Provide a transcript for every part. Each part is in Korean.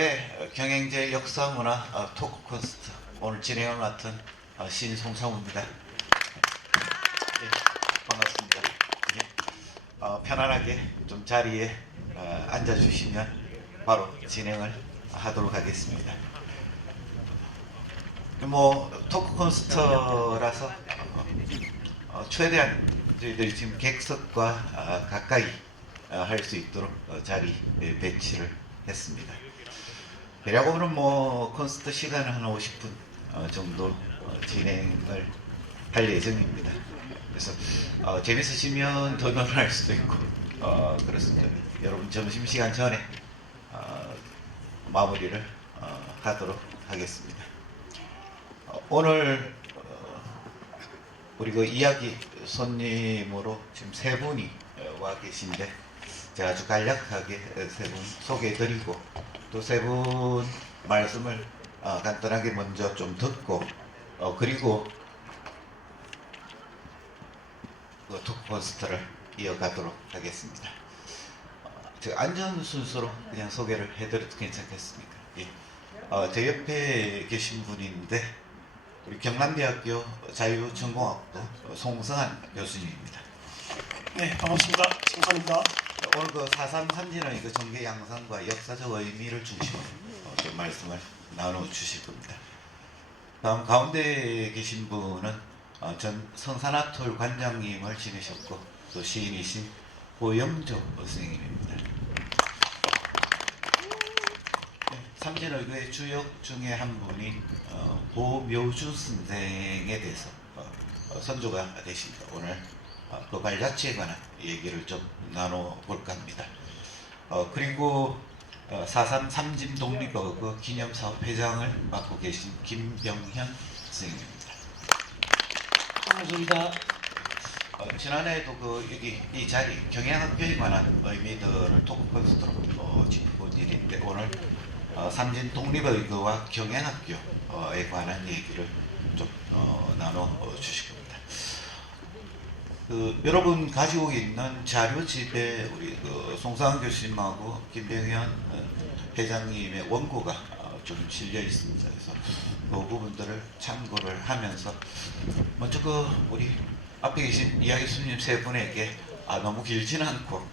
사회 경영제 역사문화 토크 콘서트 오늘 진행을 맡은 신송창우입니다. 반갑습니다. 편안하게 좀 자리에 앉아주시면 바로 진행을 하도록 하겠습니다. 토크 콘서트라서 최대한 저희들이 지금 객석과 가까이 할 수 있도록 자리 배치를 했습니다. 대략 오늘은 콘서트 시간은 한 50분 정도 진행을 할 예정입니다. 그래서 재밌으시면 더 늘어날 수도 있고 그렇습니다. 여러분 점심시간 전에 마무리를 하도록 하겠습니다. 오늘 우리 그 이야기 손님으로 지금 세 분이 와 계신데 제가 아주 간략하게 세 분 소개해드리고 또 세 분 말씀을 간단하게 먼저 좀 듣고 그리고 그 토크 콘서트를 이어가도록 하겠습니다. 제가 안전 순서로 그냥 소개를 해드려도 괜찮겠습니까? 예. 제 옆에 계신 분인데 우리 경남대학교 자유전공학부 송성한 교수님입니다. 네, 반갑습니다. 송성한입니다. 오늘 그 4.3 삼진의 그 전개 양상과 역사적 의미를 중심으로 좀 말씀을 나눠주실 겁니다. 다음 가운데 계신 분은 전 성산아톨 관장님을 지내셨고 또 시인이신 고영조 선생님입니다. 삼진의교의 주역 중에 한 분이 고묘주 선생에 대해서 선조가 되십니다. 오늘 그 발자취에 관한 얘기를 좀 나눠볼까 합니다. 그리고 4.3 삼진 독립어그 기념사업 회장을 맡고 계신 김병현 선생님입니다. 반갑습니다. 지난해에도 여기 이 자리 경영학교에 관한 의미들을 토크 콘서트로 짚어본 일인데 오늘 삼진 독립의교와 경영학교에 관한 얘기를 좀 나눠 주실 겁니다. 여러분 가지고 있는 자료집에 우리 송상한 교수님하고 김병현 회장님의 원고가 좀 실려 있습니다. 그래서 그 부분들을 참고를 하면서 먼저 우리 앞에 계신 이야기 손님 세 분에게 너무 길지는 않고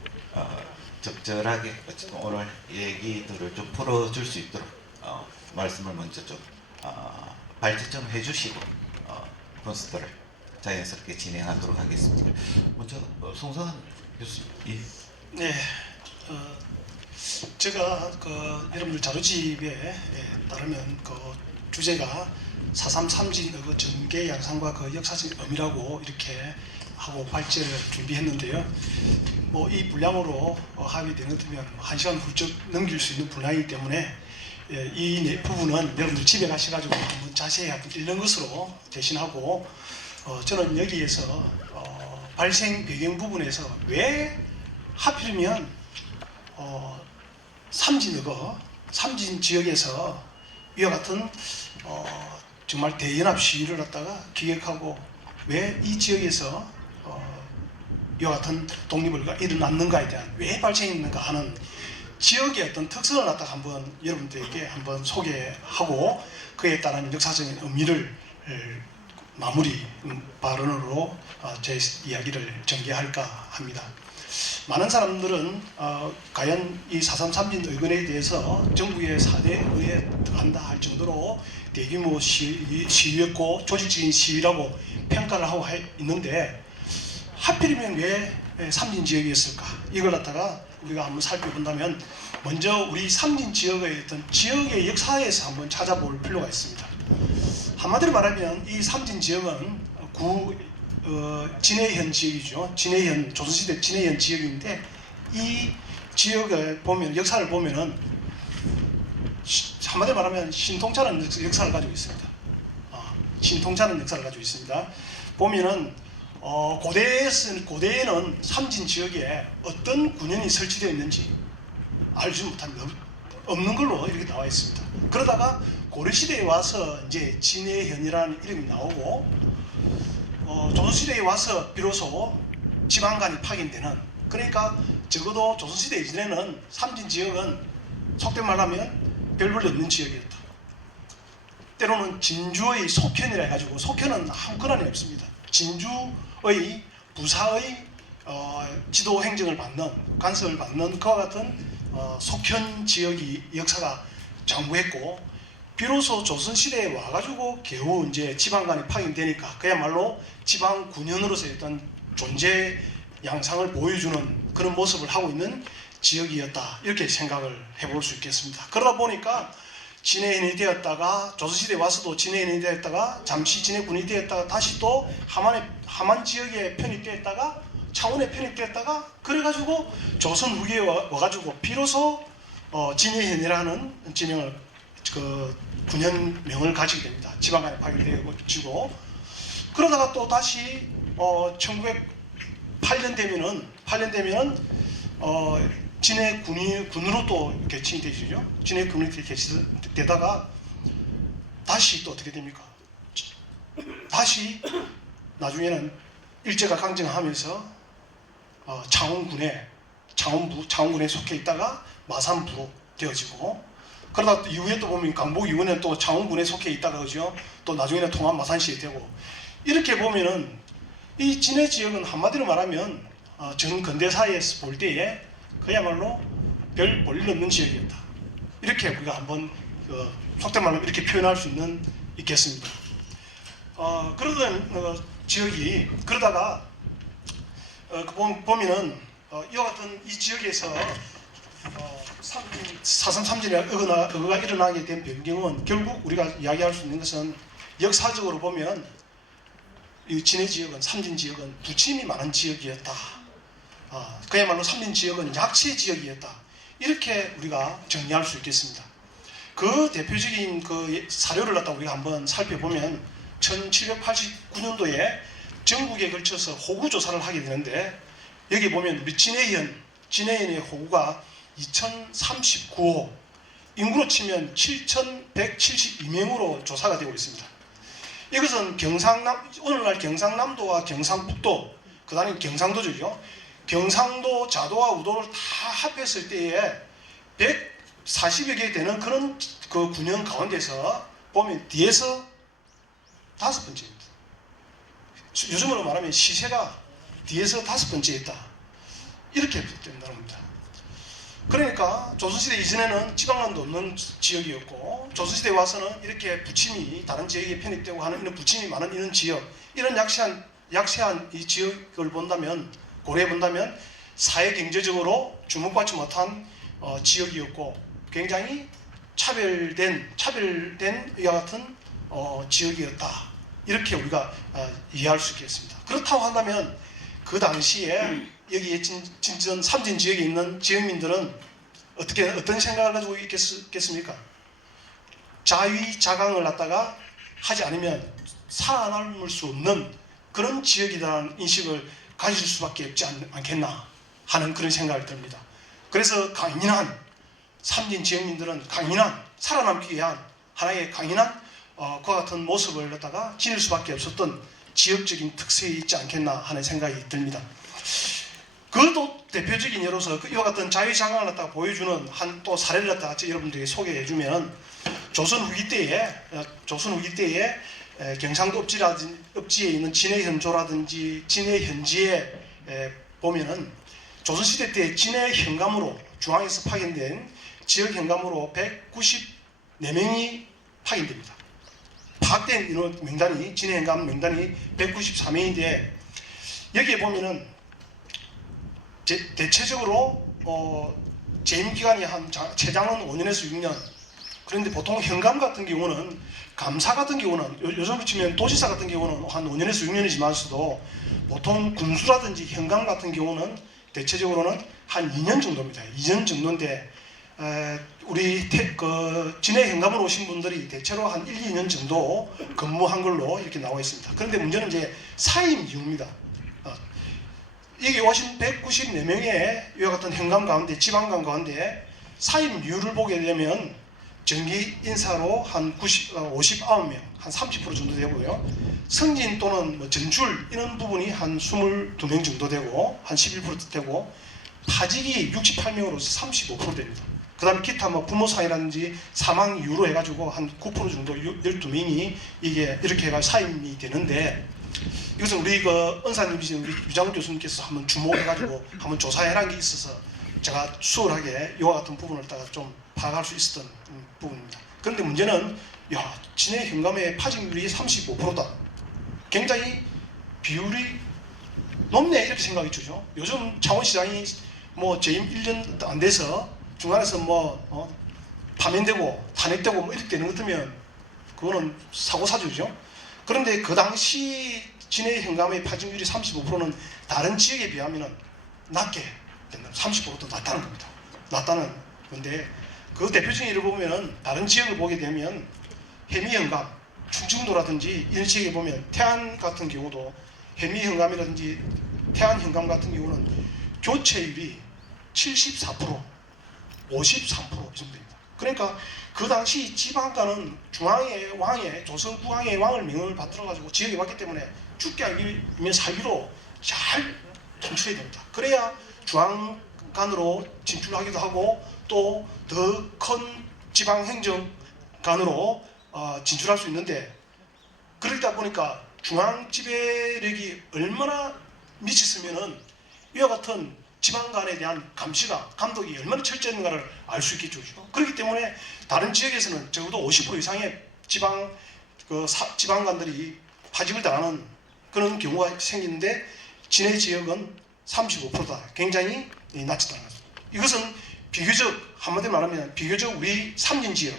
적절하게 어쨌든 오늘 얘기들을 좀 풀어줄 수 있도록 말씀을 먼저 좀 발제 좀 해주시고 콘서트를 자연스럽게 진행하도록 하겠습니다. 먼저 송성한 교수님. 네, 제가 여러분들 자료집에 따르면 주제가 4.3 삼진의 전개 양상과 역사적 의미라고 이렇게 하고 발제를 준비했는데요. 이 분량으로 합의되는 것 같으면 1시간 훌쩍 넘길 수 있는 분량이기 때문에 이 부분은 여러분들 집에 가셔가지고 한번 자세히 한번 읽는 것으로 대신하고 저는 여기에서 발생 배경 부분에서 왜 하필이면 삼진 지역에서 이와 같은 정말 대연합 시위를 갖다가 기획하고 왜 이 지역에서 이와 같은 독립을 일어났는가에 대한 왜 발생했는가 하는 지역의 어떤 특성을 갖다가 한번 여러분들에게 한번 소개하고 그에 따른 역사적인 의미를 마무리 발언으로 제 이야기를 전개할까 합니다. 많은 사람들은 과연 이 4.3 삼진 의견에 대해서 정부의 4대 의회에 들어간다 할 정도로 대규모 시위였고 조직적인 시위라고 평가를 하고 있는데 하필이면 왜 삼진 지역이었을까? 이걸 갖다가 우리가 한번 살펴본다면 먼저 우리 삼진 지역의 어떤 지역의 역사에서 한번 찾아볼 필요가 있습니다. 한마디로 말하면 이 삼진 지역은 진해현 지역이죠. 조선시대 진해현 지역인데 이 지역을 보면 역사를 보면은 한마디로 말하면 신통찮은 역사를 가지고 있습니다. 신통찮은 역사를 가지고 있습니다. 보면은 고대에는 삼진 지역에 어떤 군현이 설치되어 있는지 알지 못합니다. 없는 걸로 이렇게 나와 있습니다. 그러다가 고려시대에 와서 이제 진해현이라는 이름이 나오고 조선시대에 와서 비로소 지방간이 파견되는, 그러니까 적어도 조선시대 이전에는 삼진 지역은 속된 말로 하면 별볼 없는 지역이었다. 때로는 진주의 속현이라 해가지고, 속현은 아무 권한이 없습니다. 진주의 부사의 지도 행정을 받는, 간섭을 받는 그와 같은 속현 지역이 역사가 장구했고, 비로소 조선시대에 와가지고 겨우 이제 지방간이 파견되니까 그야말로 지방 군현으로서의 어떤 존재 양상을 보여주는 그런 모습을 하고 있는 지역이었다, 이렇게 생각을 해볼 수 있겠습니다. 그러다 보니까 진해인이 되었다가, 조선시대에 와서도 진해인이 되었다가, 잠시 진해군이 되었다가, 다시 또 함안 지역에 편입되었다가, 창원에 편입되었다가, 그래가지고 조선 후기에 와가지고 비로소 진해현이라는 지명을, 그 군현명을 가지게 됩니다. 지방간에 파견되어지고, 그러다가 또 다시 1908년 되면은 진해 군으로 또 개칭이 되죠. 진해 군이 개칭되다가 다시 또 어떻게 됩니까? 다시 나중에는 일제가 강점하면서 창원군에 속해 있다가 마산부로 되어지고, 그러다 이후에 또 보면 강복 이후에는 또 창원군에 속해 있다가 그죠? 또 나중에는 통합 마산시에 되고, 이렇게 보면은 이 진해 지역은 한마디로 말하면 전근대사에서 볼 때에 그야말로 별 볼일 없는 지역이었다, 이렇게 우리가 한번 속된 말로 이렇게 표현할 수 있겠습니다. 그러던 지역이, 그러다가 보면은 이와 같은 이 지역에서 사삼 삼진의 어거가 일어나게 된 변경은, 결국 우리가 이야기할 수 있는 것은 역사적으로 보면 이 진해 지역은, 삼진 지역은 부침이 많은 지역이었다. 그야말로 삼진 지역은 약체 지역이었다, 이렇게 우리가 정리할 수 있겠습니다. 그 대표적인 그 사료를 갖다 우리가 한번 살펴보면 1789년도에 전국에 걸쳐서 호구 조사를 하게 되는데, 여기 보면 우리 진해현의 호구가 2039호, 인구로 치면 7172명으로 조사가 되고 있습니다. 이것은 오늘날 경상남도와 경상북도, 그 다음에 경상도죠. 경상도, 자도와 우도를 다 합했을 때에 140여 개 되는 그런 그 군현 가운데서 보면 뒤에서 5번째입니다. 요즘으로 말하면 시세가 뒤에서 5번째에 있다, 이렇게 된다는 겁니다. 그러니까 조선시대 이전에는 지방간도 없는 지역이었고, 조선시대에 와서는 이렇게 부침이 다른 지역에 편입되고 하는 이런 부침이 많은 이런 지역, 이런 약세한 이 지역을 고려해 본다면 사회 경제적으로 주목받지 못한 지역이었고, 굉장히 차별된 이와 같은 지역이었다, 이렇게 우리가 이해할 수 있겠습니다. 그렇다고 한다면 그 당시에 여기에 진전 삼진 지역에 있는 지역민들은 어떤 생각을 가지고 있겠습니까? 자위자강을 갖다가 하지 않으면 살아남을 수 없는 그런 지역이라는 인식을 가질 수밖에 없지 않겠나 하는 그런 생각이 듭니다. 그래서 강인한 삼진 지역민들은 살아남기 위한 하나의 강인한 그와 같은 모습을 갖다가 지닐 수밖에 없었던 지역적인 특색이 있지 않겠나 하는 생각이 듭니다. 그것도 대표적인 예로서 이와 같은 자유장강을 갖다가 보여주는 한 또 사례를 갖다가 여러분들에게 소개해주면, 조선 후기 때에 경상도 읍지에 있는 진해현조라든지 진해현지에 보면은 조선시대 때 진해현감으로, 중앙에서 파견된 지역 현감으로 194명이 파견됩니다. 파악된 인원 명단이, 진해현감 명단이 194명인데, 여기에 보면은 대체적으로 재임 기간이 최장은 5년에서 6년. 그런데 보통 현감 같은 경우는, 감사 같은 경우는, 요즘으로 치면 도지사 같은 경우는 한 5년에서 6년이지만서도 보통 군수라든지 현감 같은 경우는 대체적으로는 한 2년 정도입니다. 2년 정도인데, 우리 진해 현감으로 오신 분들이 대체로 한 1, 2년 정도 근무한 걸로 이렇게 나와 있습니다. 그런데 문제는 이제 사임 이유입니다. 여기 오신 194명의 이와 같은 현감 가운데, 지방감 가운데 사임 이유를 보게 되면 정기 인사로 한 59명, 한 30% 정도 되고요. 승진 또는 전출 이런 부분이 한 22명 정도 되고, 한 11% 되고, 파직이 68명으로서 35% 됩니다. 그다음 기타 뭐 부모상이라든지 사망 이유로 해가지고 한 9% 정도 12명이 이게 이렇게 해가 사임이 되는데, 이것은 우리 그 은사님이신 우리 유장 교수님께서 한번 주목해가지고 한번 조사해란 게 있어서 제가 수월하게 이와 같은 부분을 따라 좀 파악할 수 있었던 부분입니다. 그런데 문제는 진해 현감의 파직률이 35%다. 굉장히 비율이 높네 이렇게 생각이 들죠. 요즘 창원시장이 뭐 재임 1년 안 돼서 중간에서 뭐 파면되고 탄핵되고 뭐 이렇게 되는 것 같으면 그거는 사고사주죠. 그런데 그 당시 진해 현감의 파직률이 35%는 다른 지역에 비하면 낮게 된다. 30%도 낮다는 겁니다. 낮다는 건데, 그 대표적인 예를 보면 다른 지역을 보게 되면 해미현감, 충청도라든지 이런 지역에 보면 태안 같은 경우도 해미현감이라든지 태안현감 같은 경우는 교체율이 74%, 53% 이 정도입니다. 그러니까 그 당시 지방가는 중앙의 왕의 조선국왕의 왕을 명을 받들어가지고 지역에 왔기 때문에 죽게 하기면 살기로 잘 통출해야 됩니다. 그래야 중앙간으로 진출하기도 하고 또 더 큰 지방행정간으로 진출할 수 있는데, 그러다 보니까 중앙 지배력이 얼마나 미쳤으면은 이와 같은 지방 간에 대한 감시가 감독이 얼마나 철저한가를 알 수 있겠죠. 그렇기 때문에 다른 지역에서는 적어도 50% 이상의 지방간들이 파직을 당하는 그런 경우가 생기는데, 진해 지역은 35%다. 굉장히 낮았다는 거죠. 이것은 비교적, 한마디로 말하면 비교적 우리 삼진 지역,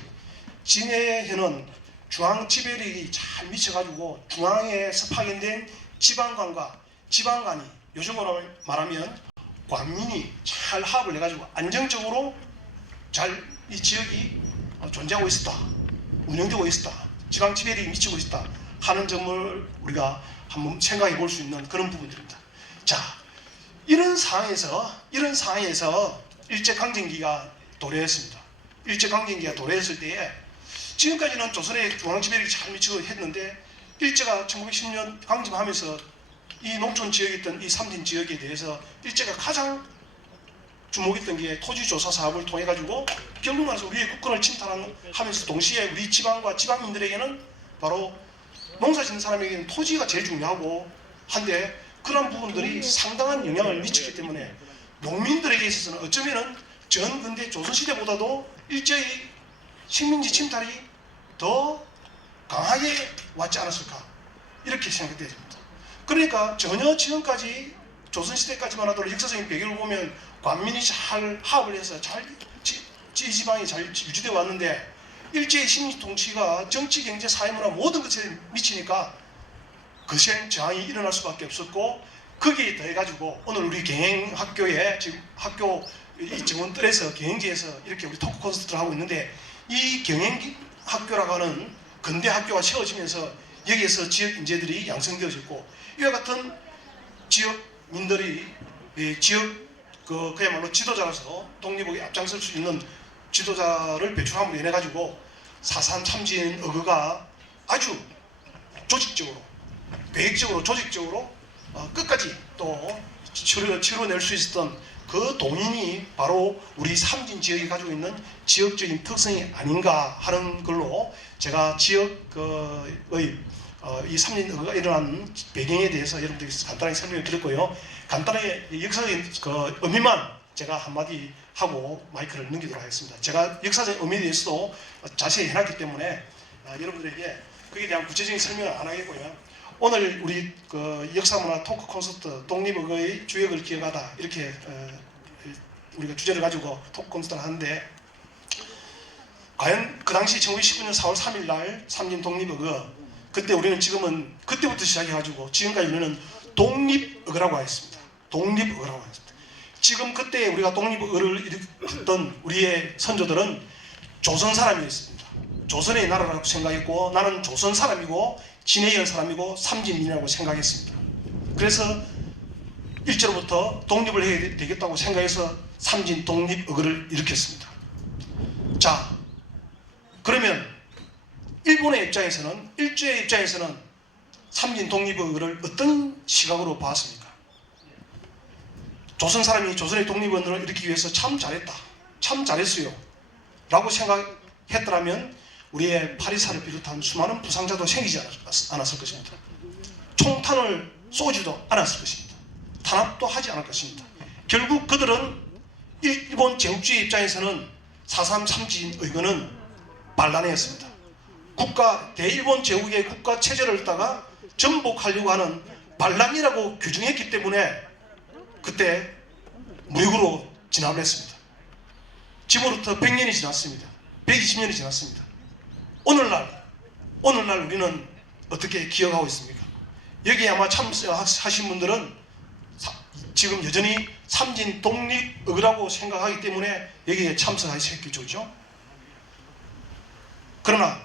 진해에는 중앙 지배력이 잘 미쳐가지고 중앙에서 파견된 지방관과 지방간이 요즘으로 말하면 관민이 잘 합을 해가지고 안정적으로 잘 이 지역이 존재하고 있었다, 운영되고 있었다, 지방 지배력이 미치고 있었다 하는 점을 우리가 한번 생각해 볼 수 있는 그런 부분들입니다. 자, 이런 상황에서 일제강점기가 도래했습니다. 일제강점기가 도래했을 때에 지금까지는 조선의 중앙지배력이 잘 미치고 했는데, 일제가 1910년 강점하면서 이 농촌 지역에 있던 이 삼진 지역에 대해서 일제가 가장 주목했던 게 토지조사 사업을 통해 가지고 결국 말해서 우리의 국권을 침탈하면서 동시에 우리 지방과 지방민들에게는 바로 농사 짓는 사람에게는 토지가 제일 중요하고 한데, 그런 부분들이 상당한 영향을 미치기 때문에 농민들에게 있어서는 어쩌면은 전 근대 조선시대보다도 일제의 식민지 침탈이 더 강하게 왔지 않았을까 이렇게 생각이 됩니다. 그러니까 전혀 지금까지 조선시대까지만 하더라도 역사적인 배경을 보면 관민이 잘 합을 해서 잘 지방이 잘 유지되어 왔는데, 일제의 식민지 통치가 정치, 경제, 사회문화 모든 것에 미치니까 거센 저항이 일어날 수밖에 없었고, 거기에 더해가지고 오늘 우리 경행학교에 지금 학교 이 정원뜰에서 경행지에서 이렇게 우리 토크 콘서트를 하고 있는데, 이 경행학교라고 하는 근대 학교가 세워지면서 여기에서 지역 인재들이 양성되어졌고, 이와 같은 지역민들이 지역 그야말로 지도자로서 독립에 앞장설 수 있는 지도자를 배출함으로 인해 가지고 4.3 참진 의거가 아주 조직적으로, 계획적으로, 조직적으로 끝까지 또 치러낼 수 있었던 그 동인이 바로 우리 삼진 지역이 가지고 있는 지역적인 특성이 아닌가 하는 걸로 제가 지역의 이 삼진 의거가 일어난 배경에 대해서 여러분들께 간단하게 설명을 드렸고요. 간단하게 역사적인 그 의미만 제가 한마디 하고 마이크를 넘기도록 하겠습니다. 제가 역사적 의미에 대해서도 자세히 해놨기 때문에 여러분들에게 거기에 대한 구체적인 설명을 안 하겠고요. 오늘 우리 그 역사문화 토크 콘서트 독립의거의 주역을 기억하다 이렇게 우리가 주제를 가지고 토크 콘서트를 하는데, 과연 그 당시 1919년 4월 3일 날 삼진 독립의거, 그때 우리는 지금은 그때부터 시작해가지고 지금까지 우리는 독립의거라고 하였습니다. 독립의거라고 하였습니다. 지금 그때 우리가 독립의거를 일으켰던 우리의 선조들은 조선 사람이었습니다. 조선의 나라라고 생각했고, 나는 조선 사람이고 진해현 사람이고 삼진민이라고 생각했습니다. 그래서 일제로부터 독립을 해야 되겠다고 생각해서 삼진 독립의거를 일으켰습니다. 자, 그러면 일본의 입장에서는, 일제의 입장에서는 삼진 독립의거를 어떤 시각으로 봤습니까? 조선 사람이 조선의 독립운동을 일으키기 위해서 참 잘했다, 참 잘했어요 라고 생각했더라면 우리의 파리사를 비롯한 수많은 부상자도 생기지 않았을 것입니다. 총탄을 쏘지도 않았을 것입니다. 탄압도 하지 않을 것입니다. 결국 그들은 일본 제국주의 입장에서는 4.3 삼진 의거는 반란이었습니다. 대일본 제국의 국가 체제를 따가 전복하려고 하는 반란이라고 규정했기 때문에 그때 무력으로 진압을 했습니다. 지금으로부터 100년이 지났습니다. 120년이 지났습니다. 오늘날 우리는 어떻게 기억하고 있습니까? 여기에 아마 참석하신 분들은 지금 여전히 삼진 독립의라고 생각하기 때문에 여기에 참석하셨겠죠. 그러나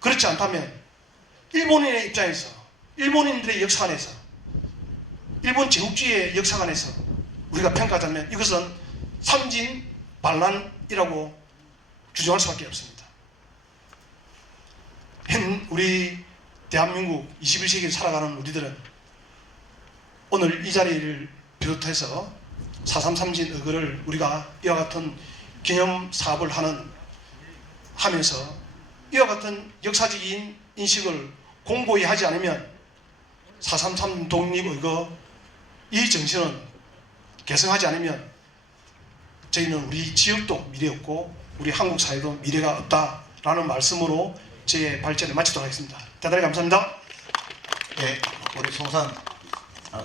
그렇지 않다면 일본인의 입장에서, 일본인들의 역사관에서, 일본 제국주의의 역사관에서 우리가 평가하자면 이것은 삼진 반란이라고 규정할 수밖에 없습니다. 우리 대한민국 21세기를 살아가는 우리들은 오늘 이 자리를 비롯해서 4.3 삼진 의거를 우리가 이와 같은 기념 사업을 하면서 이와 같은 역사적인 인식을 공고히 하지 않으면 4.3 삼진 독립의거 이 정신은 개성하지 않으면 저희는 우리 지역도 미래 없고 우리 한국 사회도 미래가 없다라는 말씀으로 제 발제를 마치도록 하겠습니다. 대단히 감사합니다. 예, 우리 송상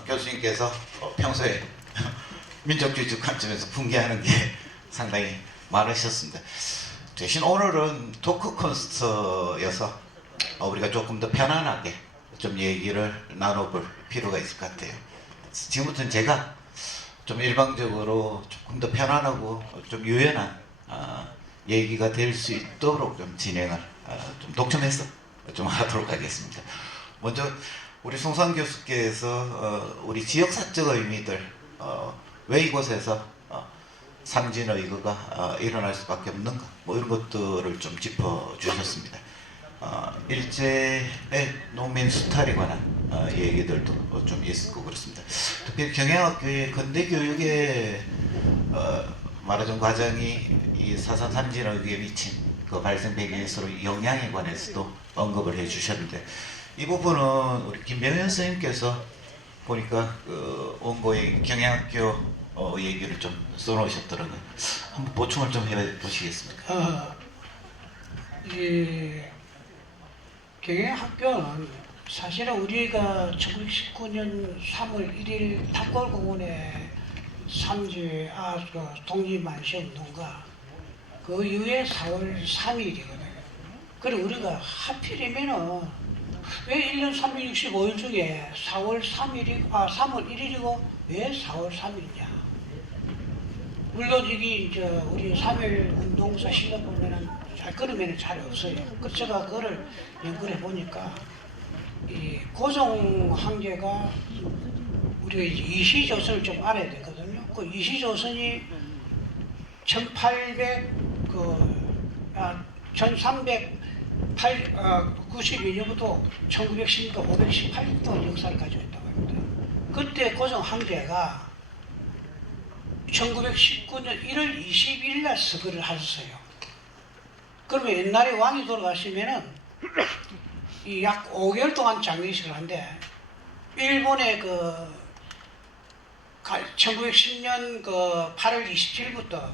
교수님께서 평소에 민족주의적 관점에서 풍기하는 게 상당히 많으셨습니다. 대신 오늘은 토크 콘서트여서 우리가 조금 더 편안하게 좀 얘기를 나눠볼 필요가 있을 것 같아요. 지금부터는 제가 좀 일방적으로 조금 더 편안하고 좀 유연한 얘기가 될 수 있도록 좀 진행을 좀 독점해서 좀 하도록 하겠습니다. 먼저 우리 송상 교수께서 우리 지역사적 의미들 왜 이곳에서 삼진의거가 일어날 수밖에 없는가 뭐 이런 것들을 좀 짚어주셨습니다. 일제의 농민 수탈에 관한 얘기들도 좀 있을 거고 그렇습니다. 특히 경영학교의 근대교육의 말하자면 과정이 이 4.3 삼진의거에 미친 그 발생 배경에서 영향에 관해서도 언급을 해주셨는데 이 부분은 우리 김병현 선생님께서 보니까 그 원고의 경영학교 얘기를 좀 써놓으셨더라고요. 한번 보충을 좀 해보시겠습니까? 경영학교는 사실은 우리가 1919년 3월 1일 탑골공원에 독립만시운동가 그 이후에 4월 3일이거든요. 그리고 우리가 하필이면은 왜 1년 365일 중에 3월 1일이고 왜 4월 3일이냐? 물론 이게 이제 우리 3.1 운동사 시간 보면은 잘 끊으면 잘 없어요. 그래서 제가 그거를 연구를 해보니까 이 고종 황제가 우리가 이제 이시조선을 좀 알아야 되거든요. 그 이시조선이 1392년부터 1910년 518년 동안 역사를 가지고 있다고 합니다. 그때 고종 황제가 1919년 1월 22일 날 서거를 하셨어요. 그러면 옛날에 왕이 돌아가시면은 이 약 5개월 동안 장례식을 하는데 일본의 그 1910년 그 8월 27일부터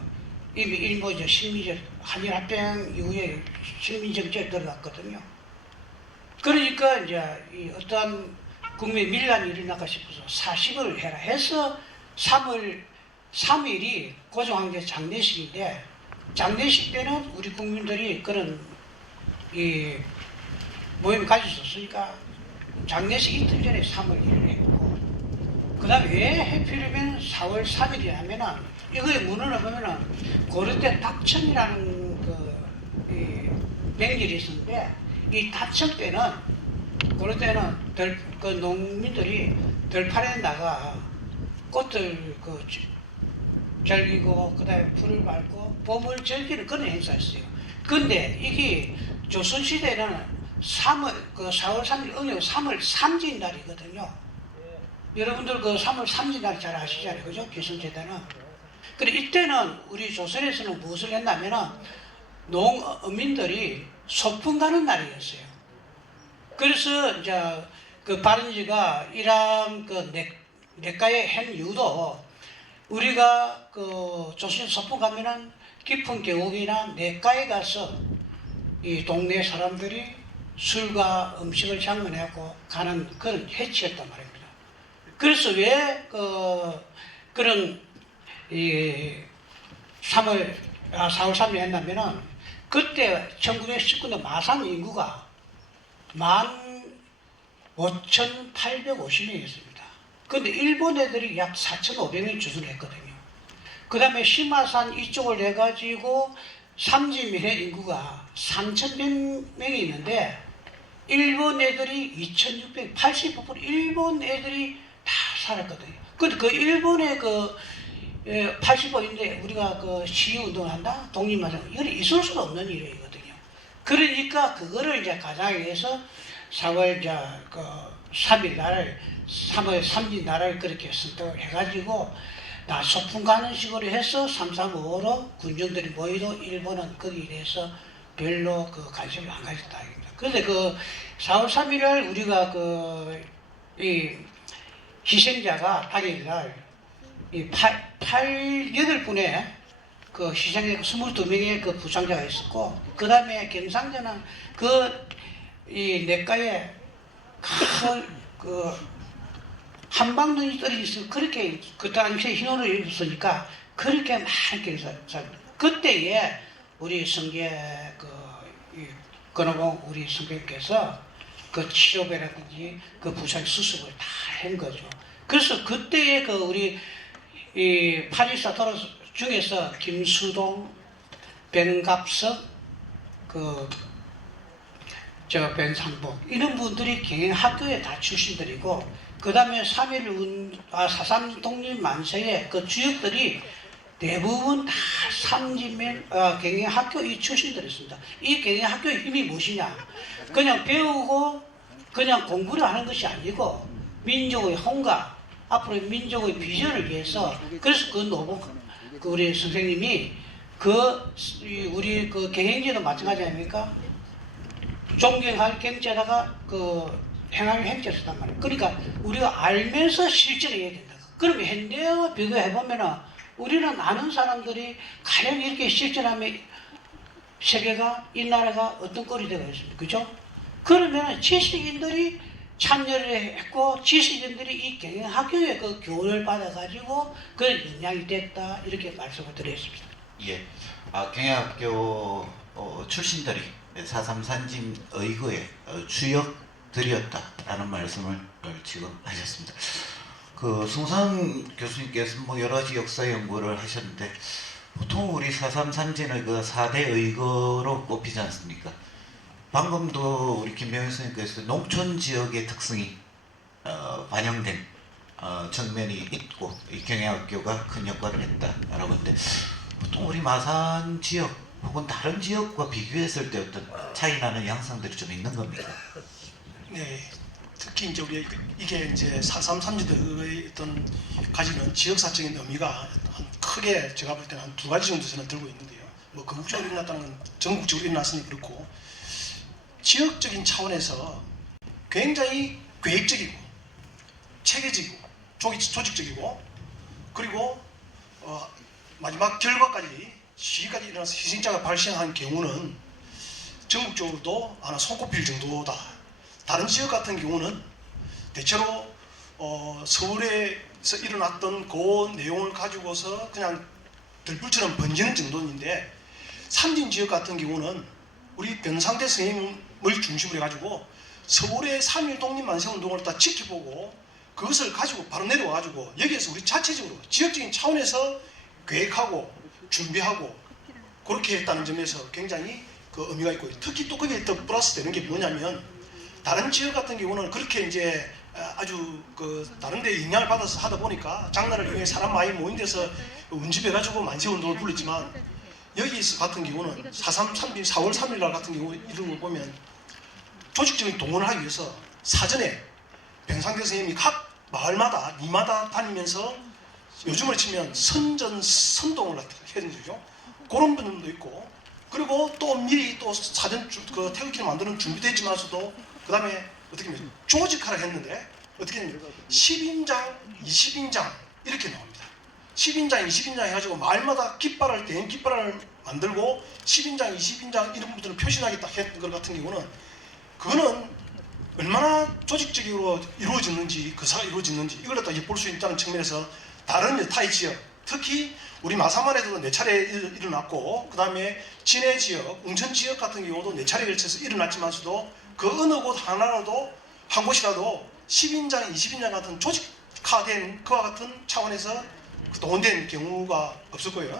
이미 일본 이제 식민지 한일합병 이후에 식민정지에 들어갔거든요. 그러니까 이제 이 어떤 국민 밀란이 일어날까 싶어서 사식을 해라 해서 3월 3일이 고종황제 장례식인데 장례식 때는 우리 국민들이 그런 이 모임을 가졌었으니까 장례식 이틀 전에 3월 1일 했고 그 다음에 왜 해필이면 4월 3일이 하면은 이거의 문헌을 보면은 고려 때 답청이라는 그 명절이 있었는데 이 답청 때는 고려 때는 그 농민들이 들판에 나가 꽃들 그 즐기고 그다음에 불을 밝고 봄을 즐기는 그런 행사였어요. 근데 이게 조선시대는 4월 3일 음력 3월 삼진날이거든요. 여러분들 그 3월 삼진날 잘 아시잖아요, 그죠? 기성제대는. 그래 이때는 우리 조선에서는 무엇을 했냐면은 농어민들이 소풍 가는 날이었어요. 그래서 이제 그 바른지가 이러한 그 내과에 한 이유도 우리가 그 조선 소풍 가면은 깊은 계곡이나 내과에 가서 이 동네 사람들이 술과 음식을 장만하고 가는 그런 해치였단 말입니다. 그래서 왜 그런 이 4월 3일 했냐면은 그때 1919년 마산 인구가 15,850명이었습니다. 근데 일본 애들이 약 4,500명 주둔을 했거든요. 그 다음에 시마산 이쪽을 해가지고 삼지민의 인구가 3,100명이 있는데 일본 애들이 2,680% 일본 애들이 다 살았거든요. 근데 그 일본의 그 80%인데 우리가 그 시위운동을 한다? 독립마장 이건 있을 수가 없는 일이거든요. 그러니까 그거를 이제 가장하기 위해서 4월 그 3일 날을 3월 3일 날을 그렇게 선택을 해가지고 나 소풍 가는 식으로 해서 3, 4, 5로 군정들이 모이도 일본은 거기에 대해서 별로 그 관심을 안 가졌다. 그런데 그 4월 3일 날 우리가 이 희생자가 당일날 이 8분의 그 희생자 22명의 그 부상자가 있었고, 그 다음에 경상전은 이 내과에 그 한방눈이 떨어져서 그렇게 그 당시에 흰옷을 입었으니까 그렇게 많게 해서 그때에 우리 성계 건호공 우리 성계께서 그 치료배라든지 그 부상 수습을 다 한 거죠. 그래서 그때에 그 우리 이 파리사 도로 중에서 김수동, 변갑석, 변상복 이런 분들이 경영학교에 다 출신들이고, 그 다음에 4.3 독립 만세의 그 주역들이 대부분 다 삼지면 경영학교 이 출신들이었습니다. 이 경영학교의 힘이 무엇이냐? 그냥 배우고 그냥 공부를 하는 것이 아니고 민족의 혼과 앞으로 민족의 비전을 위해서, 그래서 우리 선생님이 우리 그 경영제도 마찬가지 아닙니까? 존경할 경제다가 행할 행제였단 말이에요. 그러니까 우리가 알면서 실전을 해야 된다. 그러면 현대와 비교해보면은 우리는 아는 사람들이 가령 이렇게 실전하면 세계가, 이 나라가 어떤 꼴이 되고 있습니까? 그죠? 그러면 지식인들이 참여를 했고, 지식인들이 이 경영학교에 그 교훈을 받아가지고 그 영향이 됐다. 이렇게 말씀을 드렸습니다. 예. 경영학교 출신들이 4.3 산진 의거의 주역들이었다라는 말씀을 지금 하셨습니다. 송상 교수님께서 여러 가지 역사 연구를 하셨는데, 보통 우리 4.3 산진의 그 4대 의거로 꼽히지 않습니까? 방금도 우리 김병현 선생님께서 농촌 지역의 특성이 반영된 측면이 있고 이 경영학교가 큰 역할을 했다라고 하는데, 보통 우리 마산 지역 혹은 다른 지역과 비교했을 때 어떤 차이 나는 양상들이 좀 있는 겁니까? 네, 특히 이제 이게 이제 4.3 산지들의 어떤 가지는 지역사적인 의미가 크게 제가 볼 때는 한 2가지 정도 저는 들고 있는데요. 뭐 전국적으로 일어났다는 건 전국적으로 일어났으니 그렇고, 지역적인 차원에서 굉장히 계획적이고 체계적이고 조직적이고, 그리고 마지막 결과까지 시기까지 일어나서 희생자가 발생한 경우는 전국적으로도 하나 손꼽힐 정도다. 다른 지역 같은 경우는 대체로 서울에서 일어났던 그 내용을 가지고서 그냥 들불처럼 번지는 정도인데, 삼진 지역 같은 경우는 우리 변상태 선생님을 중심으로 해가지고 서울의 3.1 독립만세운동을 다 지켜보고 그것을 가지고 바로 내려와가지고 여기에서 우리 자체적으로 지역적인 차원에서 계획하고 준비하고 그렇게 했다는 점에서 굉장히 그 의미가 있고, 특히 또 거기에 더 플러스 되는 게 뭐냐면, 다른 지역 같은 경우는 그렇게 이제 아주 다른 데 영향을 받아서 하다 보니까 장날을 이용해 사람 많이 모인 데서 운집해가지고 만세운동을 불렀지만, 여기 같은 경우는 4월 3일 날 같은 경우 이런 걸 보면 조직적인 동원을 하기 위해서 사전에 변상태 선생님이 각 마을마다 리마다 다니면서 요즘으로 치면 선전선동을 해야 되는 거죠. 그런 분들도 있고, 그리고 또 미리 또 사전 그 태극기를 만드는 준비되지만서도 그 다음에 어떻게 보면 조직하라 했는데 어떻게 했냐면 10인장, 20인장 이렇게 나옵니다. 10인장, 20인장 해가지고 마을마다 깃발을 대형 깃발을 만들고 10인장, 20인장 이런 분들을 표시하겠다 했던 것 같은 경우는 그거는 얼마나 조직적으로 이루어졌는지 그사가 이루어졌는지 이걸 갖다 볼 수 있다는 측면에서 다른 타이 지역 특히 우리 마산만에도 4차례 일어났고 그 다음에 진해 지역, 웅천 지역 같은 경우도 4차례 걸쳐서 일어났지만서도 그 어느 곳 하나라도 한 곳이라도 10인장, 20인장 같은 조직화된 그와 같은 차원에서 동원된 경우가 없었거든요.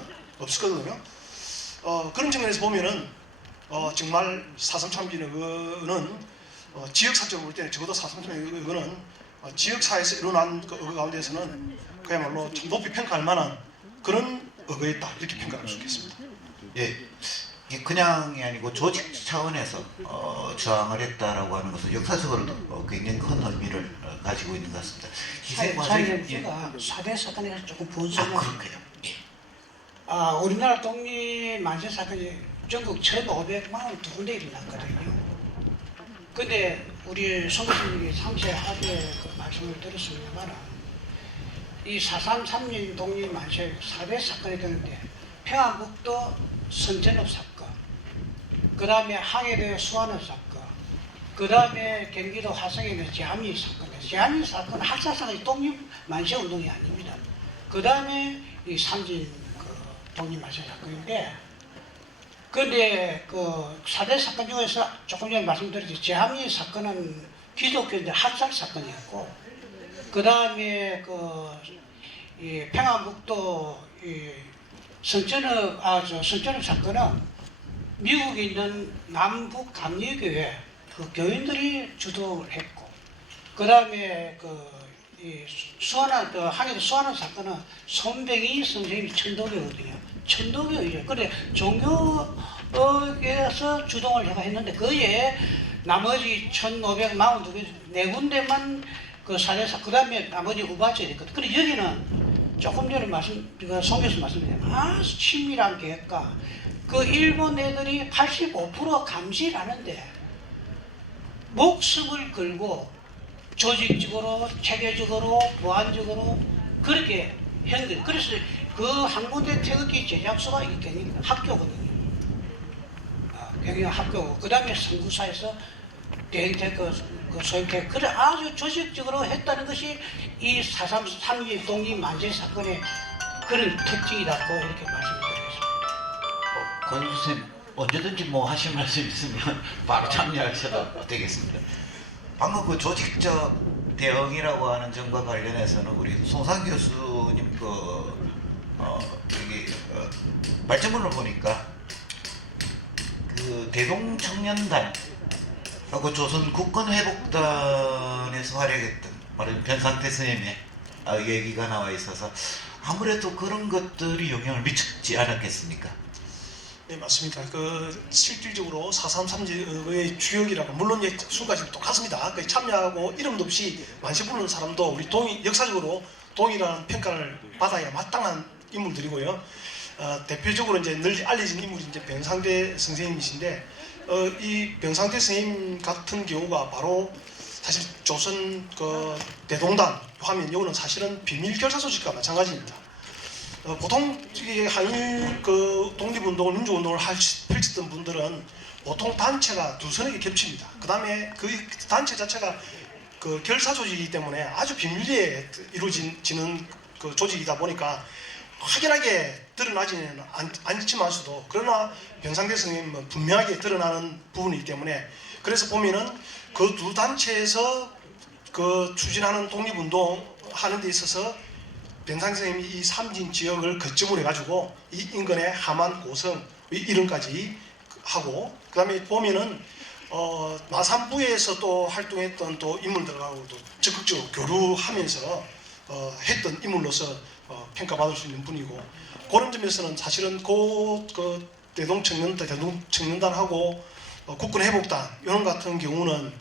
그런 측면에서 보면은 정말 4.3 참진의거는 지역사적으로 볼 때는 적어도 4.3 참진의거는 지역사회에서 일어난 그 가운데서는 그야말로 참 높이 평가할 만한 그런 의거였다 이렇게 평가할 수 있겠습니다. 예, 이게 그냥이 아니고 조직 차원에서 저항을 했다라고 하는 것은 역사적으로도 굉장히 큰 의미를 가지고 있는 것 같습니다. 사장님, 예. 제가 4대 사건에 대해서 조금 아, 분석을 그렇게요. 예. 우리나라 독립 만세 사건이 전국 1,542군데 일어났거든요. 근데 우리 송 교수님이 상세하게 그 말씀을 드렸습니다만 이 4.3 삼린 독립 만세 4대 사건이 되는데 평안북도 선전읍 사건, 그 다음에 항해대 수완읍 사건, 그 다음에 경기도 화성에 있는 제한리 사건, 제한리 사건은 학살사건이 독립 만세 운동이 아닙니다. 그 다음에 이 삼진 독립 만세 사건인데, 근데 그 4대 사건 중에서 조금 전에 말씀드렸듯이 제한리 사건은 기독교인들 학살 사건이었고, 그 다음에 이 평안북도 선전읍 사건은 미국에 있는 남북 감리교회 그 교인들이 주도를 했고, 그 다음에 항해도 수완은 사건은 손병희 선생님이 천도교거든요. 천도교이죠. 그래 종교에서 주동을 해가 했는데 그에 나머지 1,542개 4군데만 그 사례사 그 다음에 나머지 우발적이 있거든. 그래 여기는 조금 전에 송 교수 말씀드린 아주 친밀한 계획과 그 일본 애들이 85% 감시를 하는데 목숨을 걸고 조직적으로, 체계적으로, 보안적으로 그렇게 했는데 그래서 그 한 군데 태극기 제작소가 이게 굉장히 학교거든요. 굉장히 학교고 그 다음에 선구사에서 소형태 그래 아주 조직적으로 했다는 것이 이 4.3 삼일 독립 만세 사건의 그런 특징이라고 이렇게 말씀드리겠습니다. 권 선생님 언제든지 뭐 하실 말씀 있으면 바로 참여하셔도 되겠습니다. 방금 그 조직적 대응이라고 하는 점과 관련해서는 우리 송상 교수님 발제문을 보니까 그 대동청년단 그 조선 국권회복단에서 활약했던 말하자면 변상태 선생님의 얘기가 나와 있어서 아무래도 그런 것들이 영향을 미쳤지 않았겠습니까? 네, 맞습니다. 실질적으로 4.3 삼지의 주역이라고 물론 수까지 똑같습니다. 참여하고 이름도 없이 만세 부르는 사람도 우리 역사적으로 동일한 평가를 받아야 마땅한 인물들이고요. 대표적으로 이제 늘 알려진 인물이 이제 변상태 선생님이신데 이 변상태 선생님 같은 경우가 바로 사실 조선 대동단 하면 이거는 사실은 비밀 결사 조직과 마찬가지입니다. 보통 한일 독립운동을 민주운동을 펼쳤던 분들은 보통 단체가 두서너 개 겹칩니다. 그 다음에 그 단체 자체가 결사 조직이기 때문에 아주 비밀리에 이루어지는 조직이다 보니까 확연하게 드러나지는 않지만서도 그러나 변상태 선생님은 분명하게 드러나는 부분이기 때문에 그래서 보면은 그 두 단체에서 추진하는 독립운동 하는 데 있어서 변상태 선생님이 이 삼진 지역을 거점으로 해가지고 이 인근의 함안, 고성 이름까지 하고 그 다음에 보면은 마산부에서 또 활동했던 또 인물들하고도 적극적으로 교류하면서 했던 인물로서 평가받을 수 있는 분이고 그런 점에서는 사실은 대동청년단하고 국군회복단 이런 같은 경우는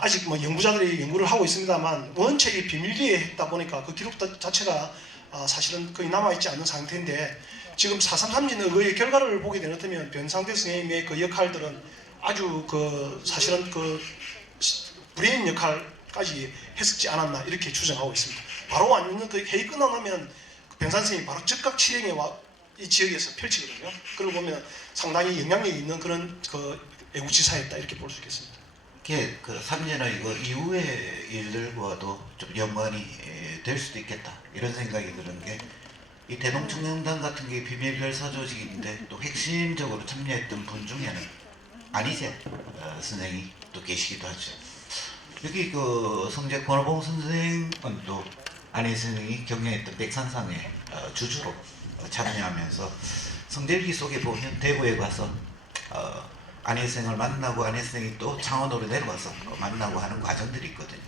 아직 연구자들이 연구를 하고 있습니다만 원체 이 비밀리에 했다 보니까 그 기록 자체가 사실은 거의 남아있지 않는 상태인데 지금 4.3 3진의 결과를 보게 되면 변상태 선생님의 그 역할들은 아주 그 사실은 그 브레인 역할까지 했었지 않았나 이렇게 추정하고 있습니다. 바로 완전 그 회의 끝나면 변산 선생님이 바로 즉각 실행에 이 지역에서 펼치거든요. 그걸 보면 상당히 영향력이 있는 그런 그 애국지사였다 이렇게 볼 수 있겠습니다. 이게 그 삼진의 그 이후의 일들과도 좀 연관이 될 수도 있겠다 이런 생각이 드는 게 이 대동청년단 같은 게 비밀결사 조직인데 또 핵심적으로 참여했던 분 중에는 안희재 선생이 또 계시기도 하죠. 여기 그 성재 권오봉 선생은 또 안희재 선생이 경영했던 백산상의 주주로 참여하면서 성재일기 속에 보면 대구에 가서 안희재 선생을 만나고 안희재 선생이 또 창원으로 내려와서 만나고 하는 과정들이 있거든요.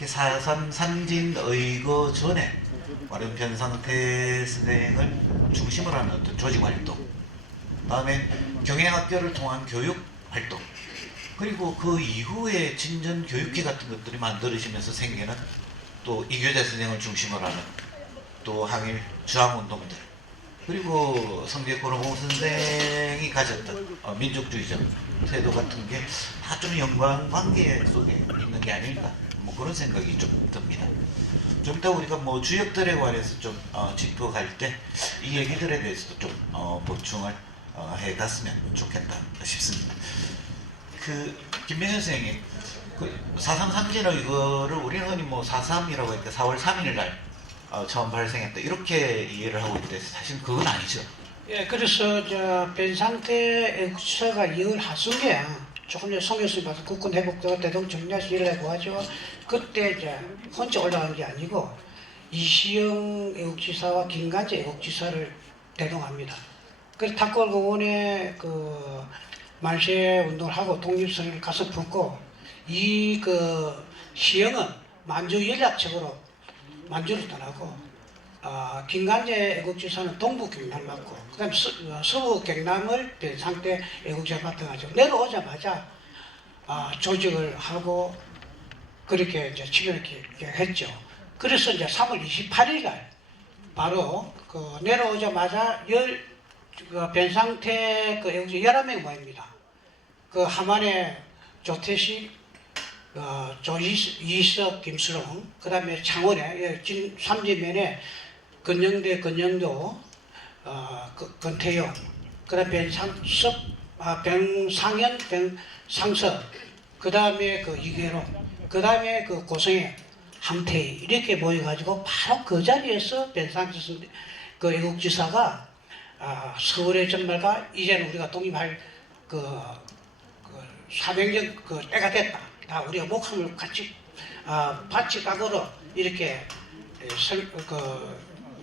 4.3 삼진 의거 전에 말하면 변상태 선생을 중심으로 하는 어떤 조직 활동, 다음에 경영학교를 통한 교육 활동, 그리고 그 이후에 진전 교육회 같은 것들이 만들어지면서 생기는 또 이교재 선생을 중심으로 하는 또 항일 저항운동들, 그리고 성재 권오봉 선생이 가졌던 민족주의적 태도 같은 게 다 좀 연관관계 속에 있는 게 아닐까 뭐 그런 생각이 좀 듭니다. 좀 이따 우리가 뭐 주역들에 관해서 좀 짚어갈 때 이 얘기들에 대해서도 좀 보충을 해갔으면 좋겠다 싶습니다. 그 김명현 선생님 그 4.3 삼진의 이거를 우리는 흔히 뭐 4.3이라고 할 때 4월 3일 날 처음 발생했다 이렇게 이해를 하고 있는데 사실 그건 아니죠. 예, 그래서 변상태 애국지사가 2월 하순에 조금 전에 송 교수님 봐서 국군 회복도 대동정리하시려고 하죠. 그때 이제 혼자 올라간 게 아니고 이시영 애국지사와 김관재 애국지사를 대동합니다. 그래서 탁골공원에 그 만세 운동을 하고 독립선을 가서 품고 이 그 시영은 만주 연락책으로 만주를 떠나고 김관재 애국지사는 동부 경남 맡고 그다음 서부 경남을 변상태 애국지사 맡아가지고 내려오자마자 조직을 하고 그렇게 이제 치료를 했죠. 그래서 이제 3월 28일 날 바로 그 내려오자마자 그 변상태 그 애국지사 11명이 모입니다. 그 하만에 조태식 이석, 김수롱, 그 다음에 창원에 삼지면에 건영대, 건영도, 건태용, 그 다음에 병상현, 병상석, 그 다음에 그 이계로, 그 다음에 그 고성에 함태희 이렇게 모여가지고 바로 그 자리에서 변상태 그 애국지사가 서울의 전말과 이제는 우리가 독립할 사명적 그 때가 됐다. 다 우리가 목숨을 같이 바치 각오로 이렇게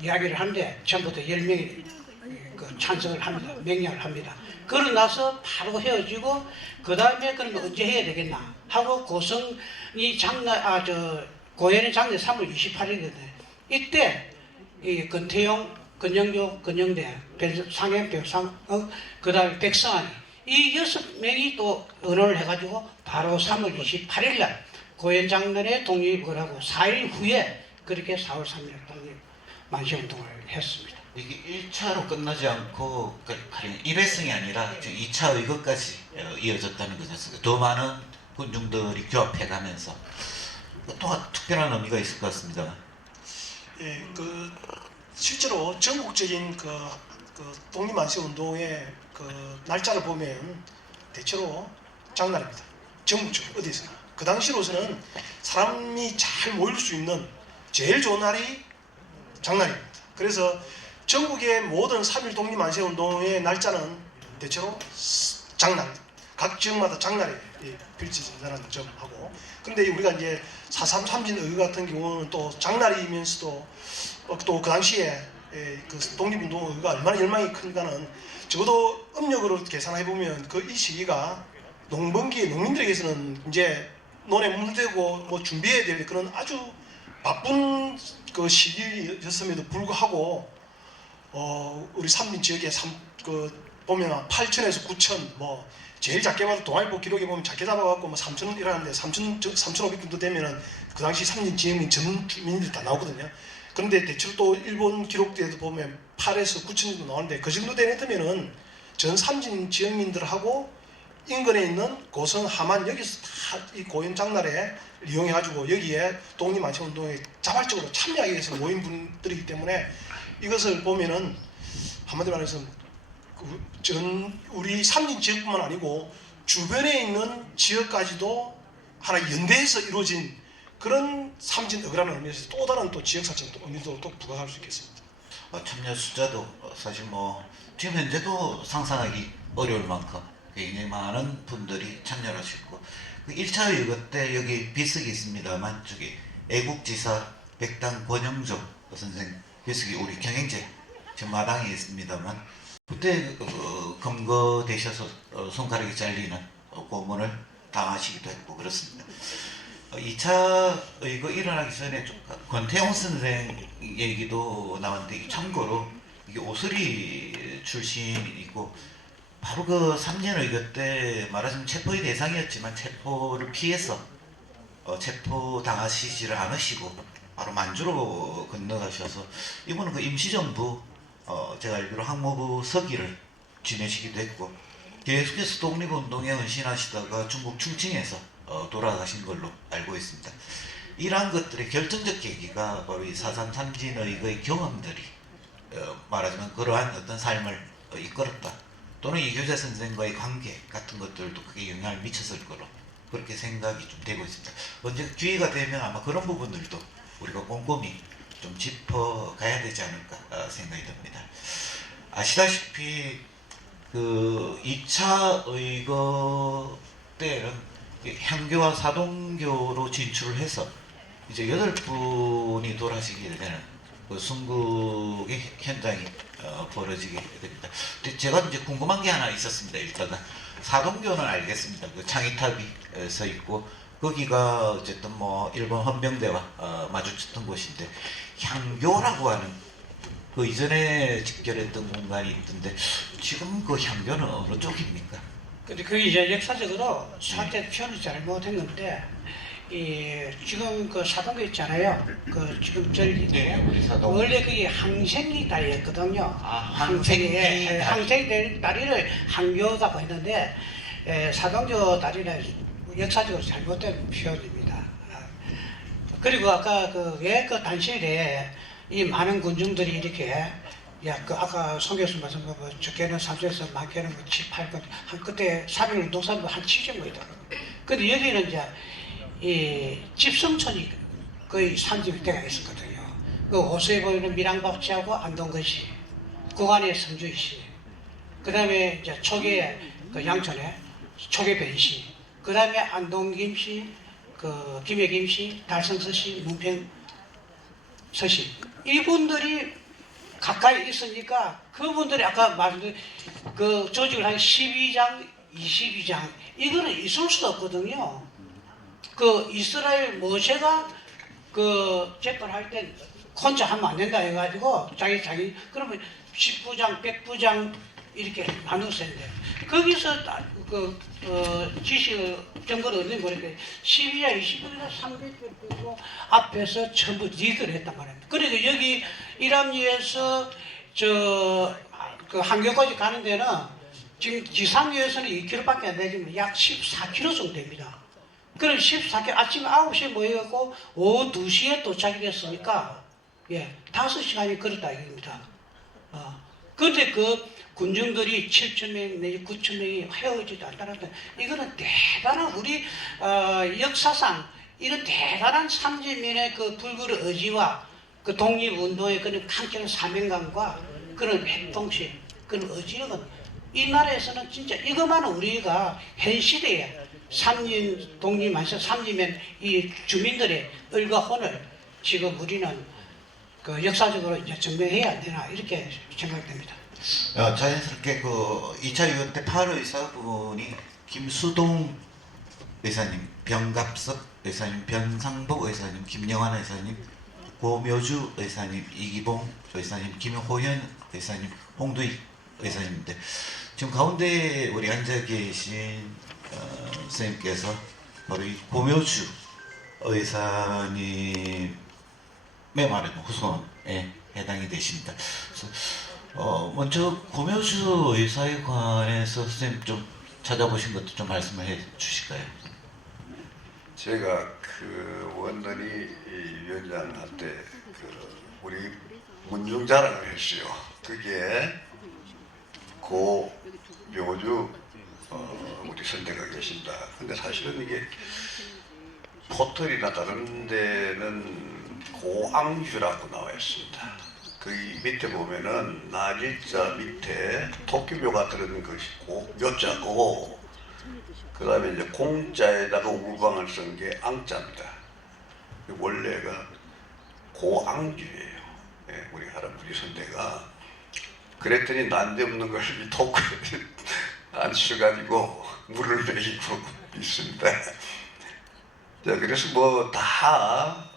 이야기를 하는데 전부터 10명이 찬성을 합니다. 명령을 합니다. 그러고 나서 바로 헤어지고 그 다음에 그러면 언제 해야 되겠나 하고 고성이 고현의 장례 3월 28일이거든요. 이때 이 건태용, 건영조, 건영대, 상현, 병상혁, 그 다음에 백성환이 이 6명이 또 의논을 해가지고 바로 3월 28일 날 고현장면에 독립을 하고 4일 후에 그렇게 4월 3일 독립 만세운동을 했습니다. 이게 1차로 끝나지 않고 일회성이 아니라 2차 의거까지 이어졌다는 거죠. 더 많은 군중들이 교합해가면서 또 특별한 의미가 있을 것 같습니다. 예, 실제로 전국적인 독립만세운동의 날짜를 보면 대체로 장날입니다. 전국적으로 어디서나. 그 당시로서는 사람이 잘 모일 수 있는 제일 좋은 날이 장날입니다. 그래서 전국의 모든 3.1 독립만세운동의 날짜는 대체로 장날, 각 지역마다 장날에 펼쳐진다는 점하고, 그런데 우리가 이제 4.3 삼진의회 같은 경우는 또 장날이면서도 또 그 당시에 그 독립운동의회가 얼마나 열망이 큰가는 적어도 음력으로 계산해 보면 이 시기가 농번기 농민들에게서는 이제 논에 물대고 뭐 준비해야 될 그런 아주 바쁜 그 시기였음에도 불구하고 우리 삼진 지역에 보면 8천에서 9천 뭐 제일 작게 봐도 동아일보 기록에 보면 작게 잡아갖고 뭐 3천 이라는데 3,500 정도 되면은 그 당시 삼진 지역민 전 주민들이 다 나오거든요. 그런데 대체로 또 일본 기록들에도 보면 8에서 9천 정도 나오는데 그 정도 되면은 전 삼진 지역민들하고 인근에 있는 고성, 함안 여기서 다 이 고연 장날에 이용해 가지고 여기에 독립만세 운동에 자발적으로 참여하기 위해서 모인 분들이기 때문에 이것을 보면은 한마디로 말해서 전 우리 삼진 지역뿐만 아니고 주변에 있는 지역까지도 하나 연대해서 이루어진 그런 삼진 어그라는 의미에서 또 다른 또 지역사적 의미도 또 부각할 수 있겠습니다. 참여 숫자도 사실 뭐 지금 현재도 상상하기 어려울 만큼 굉장히 많은 분들이 참여를 하셨고, 그 1차 의거 때 여기 비석이 있습니다만 저기 애국지사 백당 권영조 선생 비석이 우리 경행제 전마당에 있습니다만 그때 검거되셔서 손가락이 잘리는 고문을 당하시기도 했고 그렇습니다. 2차 이거 일어나기 전에 좀 권태용 선생 얘기도 나왔는데, 참고로 이게 오스리 출신이고 바로 그 3년 의거 때 말하자면 체포의 대상이었지만 체포를 피해서 체포 당하시지를 않으시고 바로 만주로 건너가셔서 이분은 그 임시정부 제가 알기로 항모부 서기를 지내시기도 했고 계속해서 독립운동에 헌신하시다가 중국 충칭에서 돌아가신 걸로 알고 있습니다. 이러한 것들의 결정적 계기가 바로 이 4.3 삼진의 그 경험들이 말하자면 그러한 어떤 삶을 이끌었다, 또는 이교재 선생과의 관계 같은 것들도 크게 영향을 미쳤을 거로 그렇게 생각이 좀 되고 있습니다. 언제 기회가 되면 아마 그런 부분들도 우리가 꼼꼼히 좀 짚어가야 되지 않을까 생각이 듭니다. 아시다시피 그 2차 의거 때는 향교와 사동교로 진출을 해서 이제 8분이 돌아가시게 되는 그 순국의 현장이 벌어지게 됩니다. 근데 제가 이제 궁금한 게 하나 있었습니다. 일단은 사동교는 알겠습니다. 그 창의탑이 서 있고 거기가 어쨌든 뭐 일본 헌병대와 마주쳤던 곳인데, 향교라고 하는 그 이전에 집결했던 공간이 있던데 지금 그 향교는 어느 쪽입니까? 근데 그게 이제 역사적으로 사태 표현을 잘못한 건데, 지금 그 사동교 있잖아요. 그 지금 저기 우리 사동. 원래 그게 항생리 다리였거든요. 항생리 항생리 다리를 항교라고 했는데 사동교 다리는 역사적으로 잘못된 표현입니다. 그리고 아까 그 왜 그 단실에 이 많은 군중들이 이렇게 그 아까 송 교수 말씀 뭐 적게는 3에서 많게는 뭐 7, 8건 한 그때 3.1 운동사도 한 7정도 있더라고요. 근데 여기는 이제 이 집성촌이 거의 산지대가 있었거든요. 그 오수에 보이는 밀양박씨하고 안동건씨, 구간의 성주이씨, 그 다음에 이제 초계 그 양촌에 초계변씨, 그 다음에 안동김씨, 그 김해김씨, 달성서씨, 문평서씨, 이분들이 가까이 있으니까 그분들이 아까 말씀드린 그 조직을 한 12장, 22장 이거는 있을 수가 없거든요. 그 이스라엘 모세가 그 재판할 때 혼자 하면 안 된다 해가지고 자기 그러면 10부장, 100부장 이렇게 나눠서 했는데 거기서 그 지시 정보를 얻는 거니까 12장, 20부장 300개 빼고 앞에서 전부 리더를 했단 말입니다. 그러니까 여기 이람리에서 그 한교까지 가는 데는 지금 지상로에서는 2km밖에 안 되지만 약 14km 정도 됩니다. 그럼 14km 아침 9시에 모여갖고 오후 2시에 도착이 됐으니까 5시간이 걸었다 이겁니다. 그런데 그 군중들이 7,000명 내지 9,000명이 헤어지도 않다는데 이거는 대단한 우리 역사상 이런 대단한 삼진민의 그 불굴의 의지와 그 독립운동의 그런 강력한 사명감과 그런 행동심, 그런 의지력은 이 나라에서는 진짜 이것만은 우리가 현 시대에 삼진 독립만세 삼진면 이 주민들의 을과 혼을 지금 우리는 그 역사적으로 이제 증명해야 되나 이렇게 생각됩니다. 자연스럽게 그 2차 유교 때 8의사분이 김수동 의사님, 병갑섭 의사님, 변상복 의사님, 김영환 의사님, 고묘주 의사님, 이기봉 의사님, 김호현 의사님, 홍두익 의사님인데 지금 가운데 우리 앉아 계신 선생님께서 바로 이 고묘주 의사님의 말에 후손에 해당이 되십니다. 그래서 먼저 고묘수 의사에 관해서 선생님 좀 찾아보신 것도 좀 말씀을 해 주실까요? 제가 그 원더니 위원장한테 우리 문중 자랑을 했어요. 그게 고 묘주 우리 선대가 계신다. 근데 사실은 이게 포털이나 다른 데는 고앙주라고 나와 있습니다. 그 밑에 보면은 날일자 밑에 토끼묘가 들어있는 것이 묘자고, 그 다음에 이제 공자에다가 우방을 쓴 게 앙자입니다. 원래가 고앙주예요. 예, 우리 할아버지 선대가. 그랬더니 난데없는 걸 이 토끼에 앉혀가지고 물을 먹이고 있습니다. 자, 그래서 뭐 다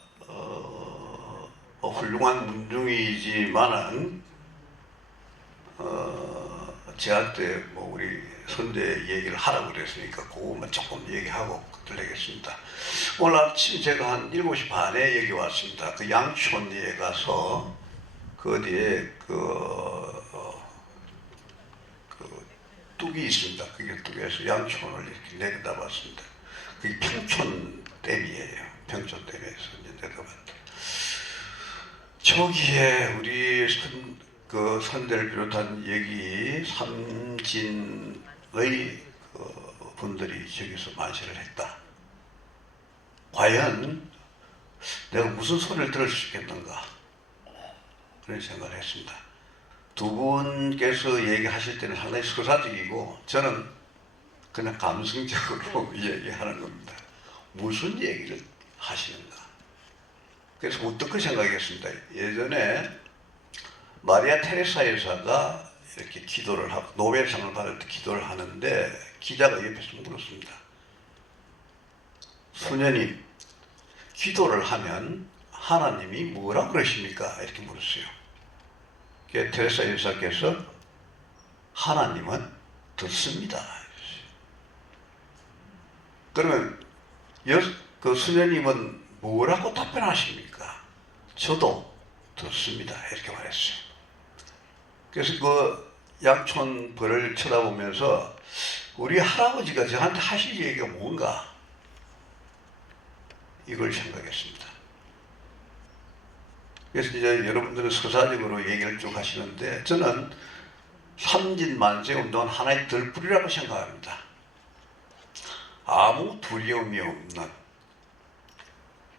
훌륭한 문중이지만은 저한테 뭐 우리 선대 얘기를 하라고 그랬으니까 그것만 조금 얘기하고 들리겠습니다. 오늘 아침 제가 한 7시 반에 여기 왔습니다. 그 양촌리에 가서 그 어디에 그 뚝이 있습니다. 그게 뚝에서 양촌을 이렇게 내려다봤습니다. 그게 평촌댐이에요. 평촌댐에서 이제 내려다봤다. 저기에 우리 선대를 비롯한 여기 삼진의 분들이 저기서 만세를 했다. 과연 내가 무슨 소리를 들을 수 있겠는가, 그런 생각을 했습니다. 두 분께서 얘기하실 때는 상당히 서사적이고 저는 그냥 감성적으로 얘기하는 겁니다. 무슨 얘기를 하시는가. 그래서 어떻게 생각했습니다. 예전에 마리아 테레사 여사가 이렇게 기도를 하고 노벨상을 받을 때 기도를 하는데 기자가 옆에서 물었습니다. 수녀님, 기도를 하면 하나님이 뭐라 그러십니까? 이렇게 물었어요. 테레사 여사께서 하나님은 듣습니다. 그러면 그 수녀님은 뭐라고 답변하십니까? 저도 듣습니다. 이렇게 말했어요. 그래서 그 양촌 벌을 쳐다보면서 우리 할아버지가 저한테 하실 얘기가 뭔가, 이걸 생각했습니다. 그래서 이제 여러분들은 서사적으로 얘기를 쭉 하시는데 저는 삼진만세 운동은 하나의 들불이라고 생각합니다. 아무 두려움이 없는,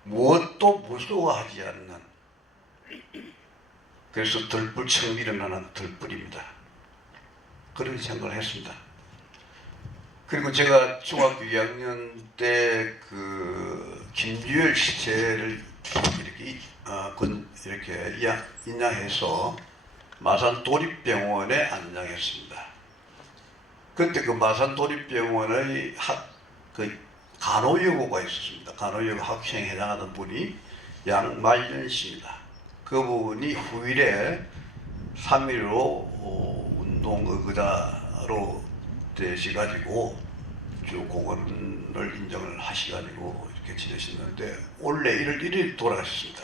무엇도 무서워하지 않는, 그래서 들불처럼 일어나는 들불입니다. 그런 생각을 했습니다. 그리고 제가 중학교 2학년 때 그 김유열 시체를 이렇게 인양해서 마산 도립병원에 안양했습니다. 그때 그 마산 도립병원의 간호여고가 있었습니다. 간호여고 학생 해당하던 분이 양말년 씨입니다. 그분이 후일에 3.15 운동의사로 되시가지고 쭉 공헌을 인정을 하시가지고 이렇게 지내셨는데 올해 1월 1일 돌아가셨습니다.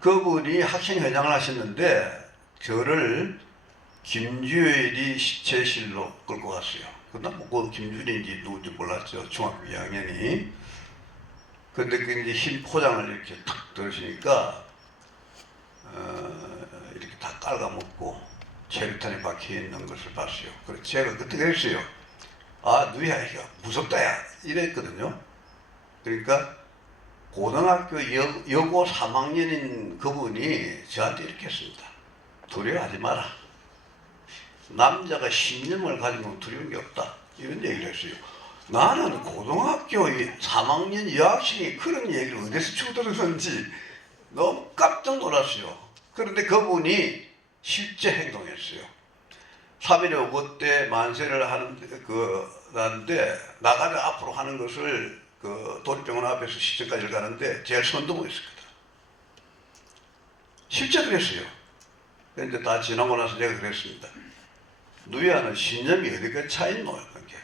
그분이 학생회장을 하셨는데 저를 김주열이 시체실로 끌고 갔어요. 그다음 뭐 김주열인지 누군지 몰랐죠. 중학교 2학년이. 근데 그 이제 흰 포장을 이렇게 탁 들으시니까 이렇게 다 깔아먹고 체류탄에 박혀 있는 것을 봤어요. 그래서 제가 그때 그랬어요. 아, 누야, 이거 무섭다야. 이랬거든요. 그러니까 고등학교 여고 3학년인 그분이 저한테 이렇게 했습니다. 두려워하지 마라. 남자가 신념을 가지면 두려운 게 없다. 이런 얘기를 했어요. 나는 고등학교 3학년 여학생이 그런 얘기를 어디서 주워들었는지 너무 깜짝 놀랐어요. 그런데 그분이 실제 행동했어요. 3.15 때 만세를 하는데 나가면 앞으로 하는 것을 그 도립병원 앞에서 시청까지 가는데 제일 선동했습니다. 실제 그랬어요. 그런데 다 지나고 나서 내가 그랬습니다. 누야는 신념이 어디가 차있노? 그게.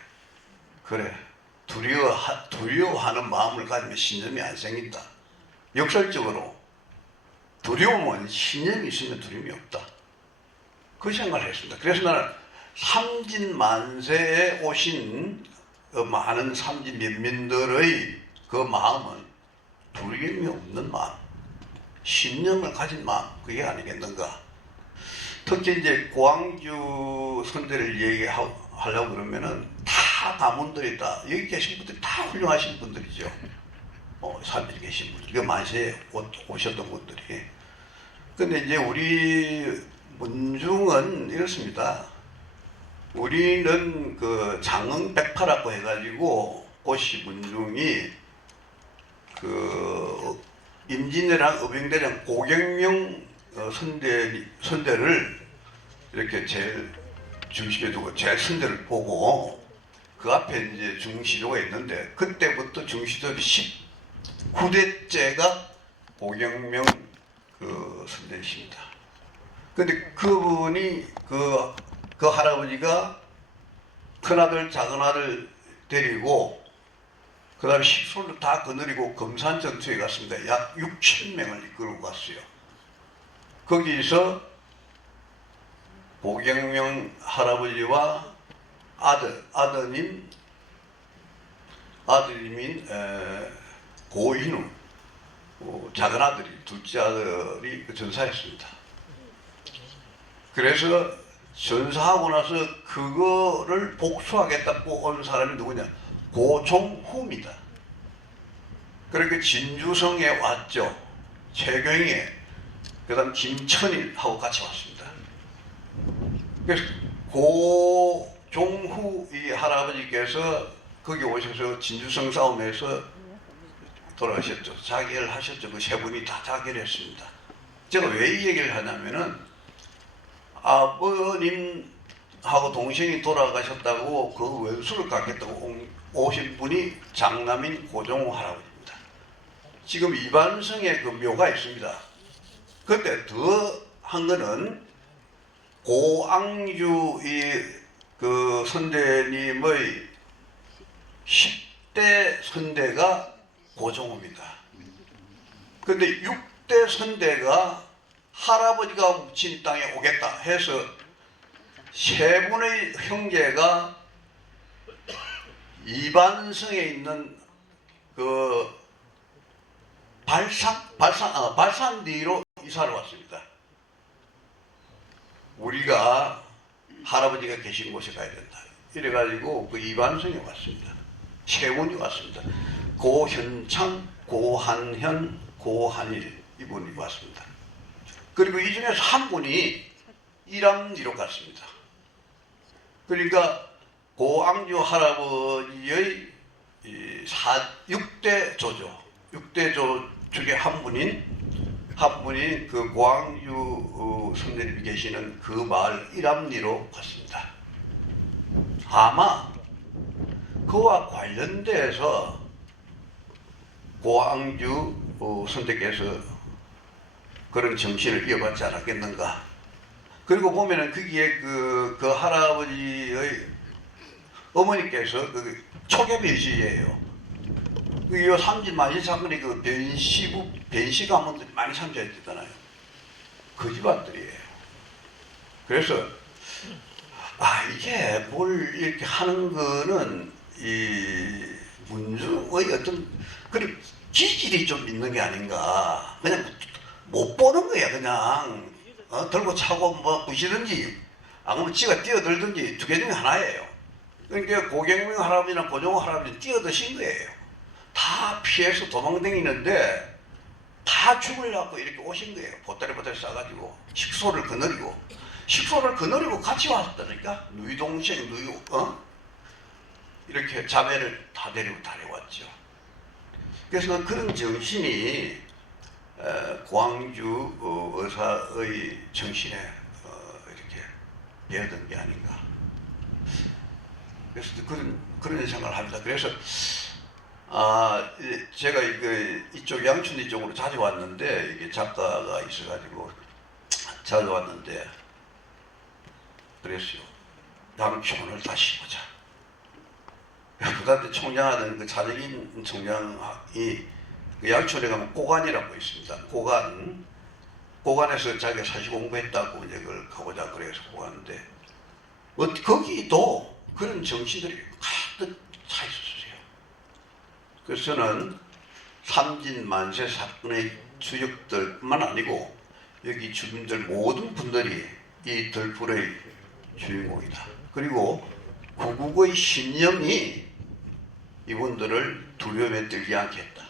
그래. 두려워하는 마음을 가지면 신념이 안 생긴다. 역설적으로 두려움은 신념이 있으면 두려움이 없다. 그 생각을 했습니다. 그래서 나는 삼진만세에 오신 그 많은 삼진 면민들의 그 마음은 두려움이 없는 마음, 신념을 가진 마음, 그게 아니겠는가. 특히 이제 고항주 선대를 얘기하려고 그러면은 다 가문들이 다 여기 계신 분들이 다 훌륭하신 분들이죠. 산들이 계신 분들, 그 만세에 오셨던 분들이. 근데 이제 우리 문중은 이렇습니다. 우리는 그 장흥백파라고 해가지고 고시 문중이 그 임진왜란, 의병대장 고경명 선대를 이렇게 제일 중심에 두고 제일 선대를 보고 그 앞에 이제 중시도가 있는데 그때부터 중시도 19대째가 고경명 그 선대이십니다. 근데 그분이 그 할아버지가 큰아들 작은아들 데리고 그 다음에 식솔을 다 거느리고 금산전투에 갔습니다. 약 6,000명을 이끌고 갔어요. 거기서 고경명 할아버지와 아드님인 고인우 작은 아들이 둘째 아들이 전사했습니다. 그래서 전사하고 나서 그거를 복수하겠다고 온 사람이 누구냐? 고종후입니다. 그렇게 진주성에 왔죠. 최경에, 그 다음 김천일하고 같이 왔습니다. 그래서 고종후 이 할아버지께서 거기 오셔서 진주성 싸움에서 돌아가셨죠. 자결 하셨죠. 그 세 분이 다 자결했습니다. 제가 왜 이 얘기를 하냐면은 아버님하고 동생이 돌아가셨다고 그 원수를 갚겠다고 오신 분이 장남인 고종호 할아버지입니다. 지금 이반성에 그 묘가 있습니다. 그때 더 한 거는 고앙주 그 선대님의 10대 선대가 고종호입니다. 근데 6대 선대가 할아버지가 묻힌 땅에 오겠다 해서 세 분의 형제가 이반성에 있는 그 발산리로 이사를 왔습니다. 우리가 할아버지가 계신 곳에 가야 된다. 이래가지고 그 이반성에 왔습니다. 세 분이 왔습니다. 고현창, 고한현, 고한일 이분이 왔습니다. 그리고 이 중에서 한 분이 이람리로 갔습니다. 그러니까 고앙주 할아버지의 6대 조조, 6대 조 중에 한 분이 그 고앙주 선생님이 계시는 그 마을 이람리로 갔습니다. 아마 그와 관련돼서 고앙주 선생께서 그런 정신을 이어받지 않았겠는가. 그리고 보면은 거기에 그 할아버지의 어머니께서 그 초계 변시예요. 그 삼진만시 사건에 그 변시 가문들이 많이 참여했잖아요. 그 집안들이에요. 그래서 이게 뭘 이렇게 하는 거는 이 문중의 어떤 그런 기질이 좀 있는 게 아닌가. 그냥 못 보는 거야. 그냥 들고 차고 뭐 부시든지 아니면 지가 뛰어들든지 두 개 중에 하나예요. 그러니까 고경명 할아버지나 고종호 할아버지는 뛰어드신 거예요. 다 피해서 도망다니는데 다 죽으려고 이렇게 오신 거예요. 보따리 싸가지고 식소를 거느리고 같이 왔다니까. 누이 동생 이렇게 자매를 다 데리고 다녀왔죠. 그래서 그런 정신이 고항주 의사의 정신에 이렇게 배어든 게 아닌가. 그래서 그런 생각을 합니다. 그래서 제가 이쪽 양춘리 쪽으로 자주 왔는데 이게 작가가 있어가지고 자주 왔는데 그랬어요. 양촌을 다시 보자. 그다음에 총장하던 그 차정인 총장이 그 양촌에 가면 고관이라고 있습니다. 고관. 고관에서 자기가 사실 공부했다고 이제 그걸 가보자 그래서 고갔는데 거기도 그런 정신들이 가득 차 있었어요. 그래서 저는 삼진 만세 사건의 주역들뿐만 아니고 여기 주민들 모든 분들이 이 들불의 주인공이다. 그리고 구국의 신념이 이분들을 두려움에 들지 않게 했다.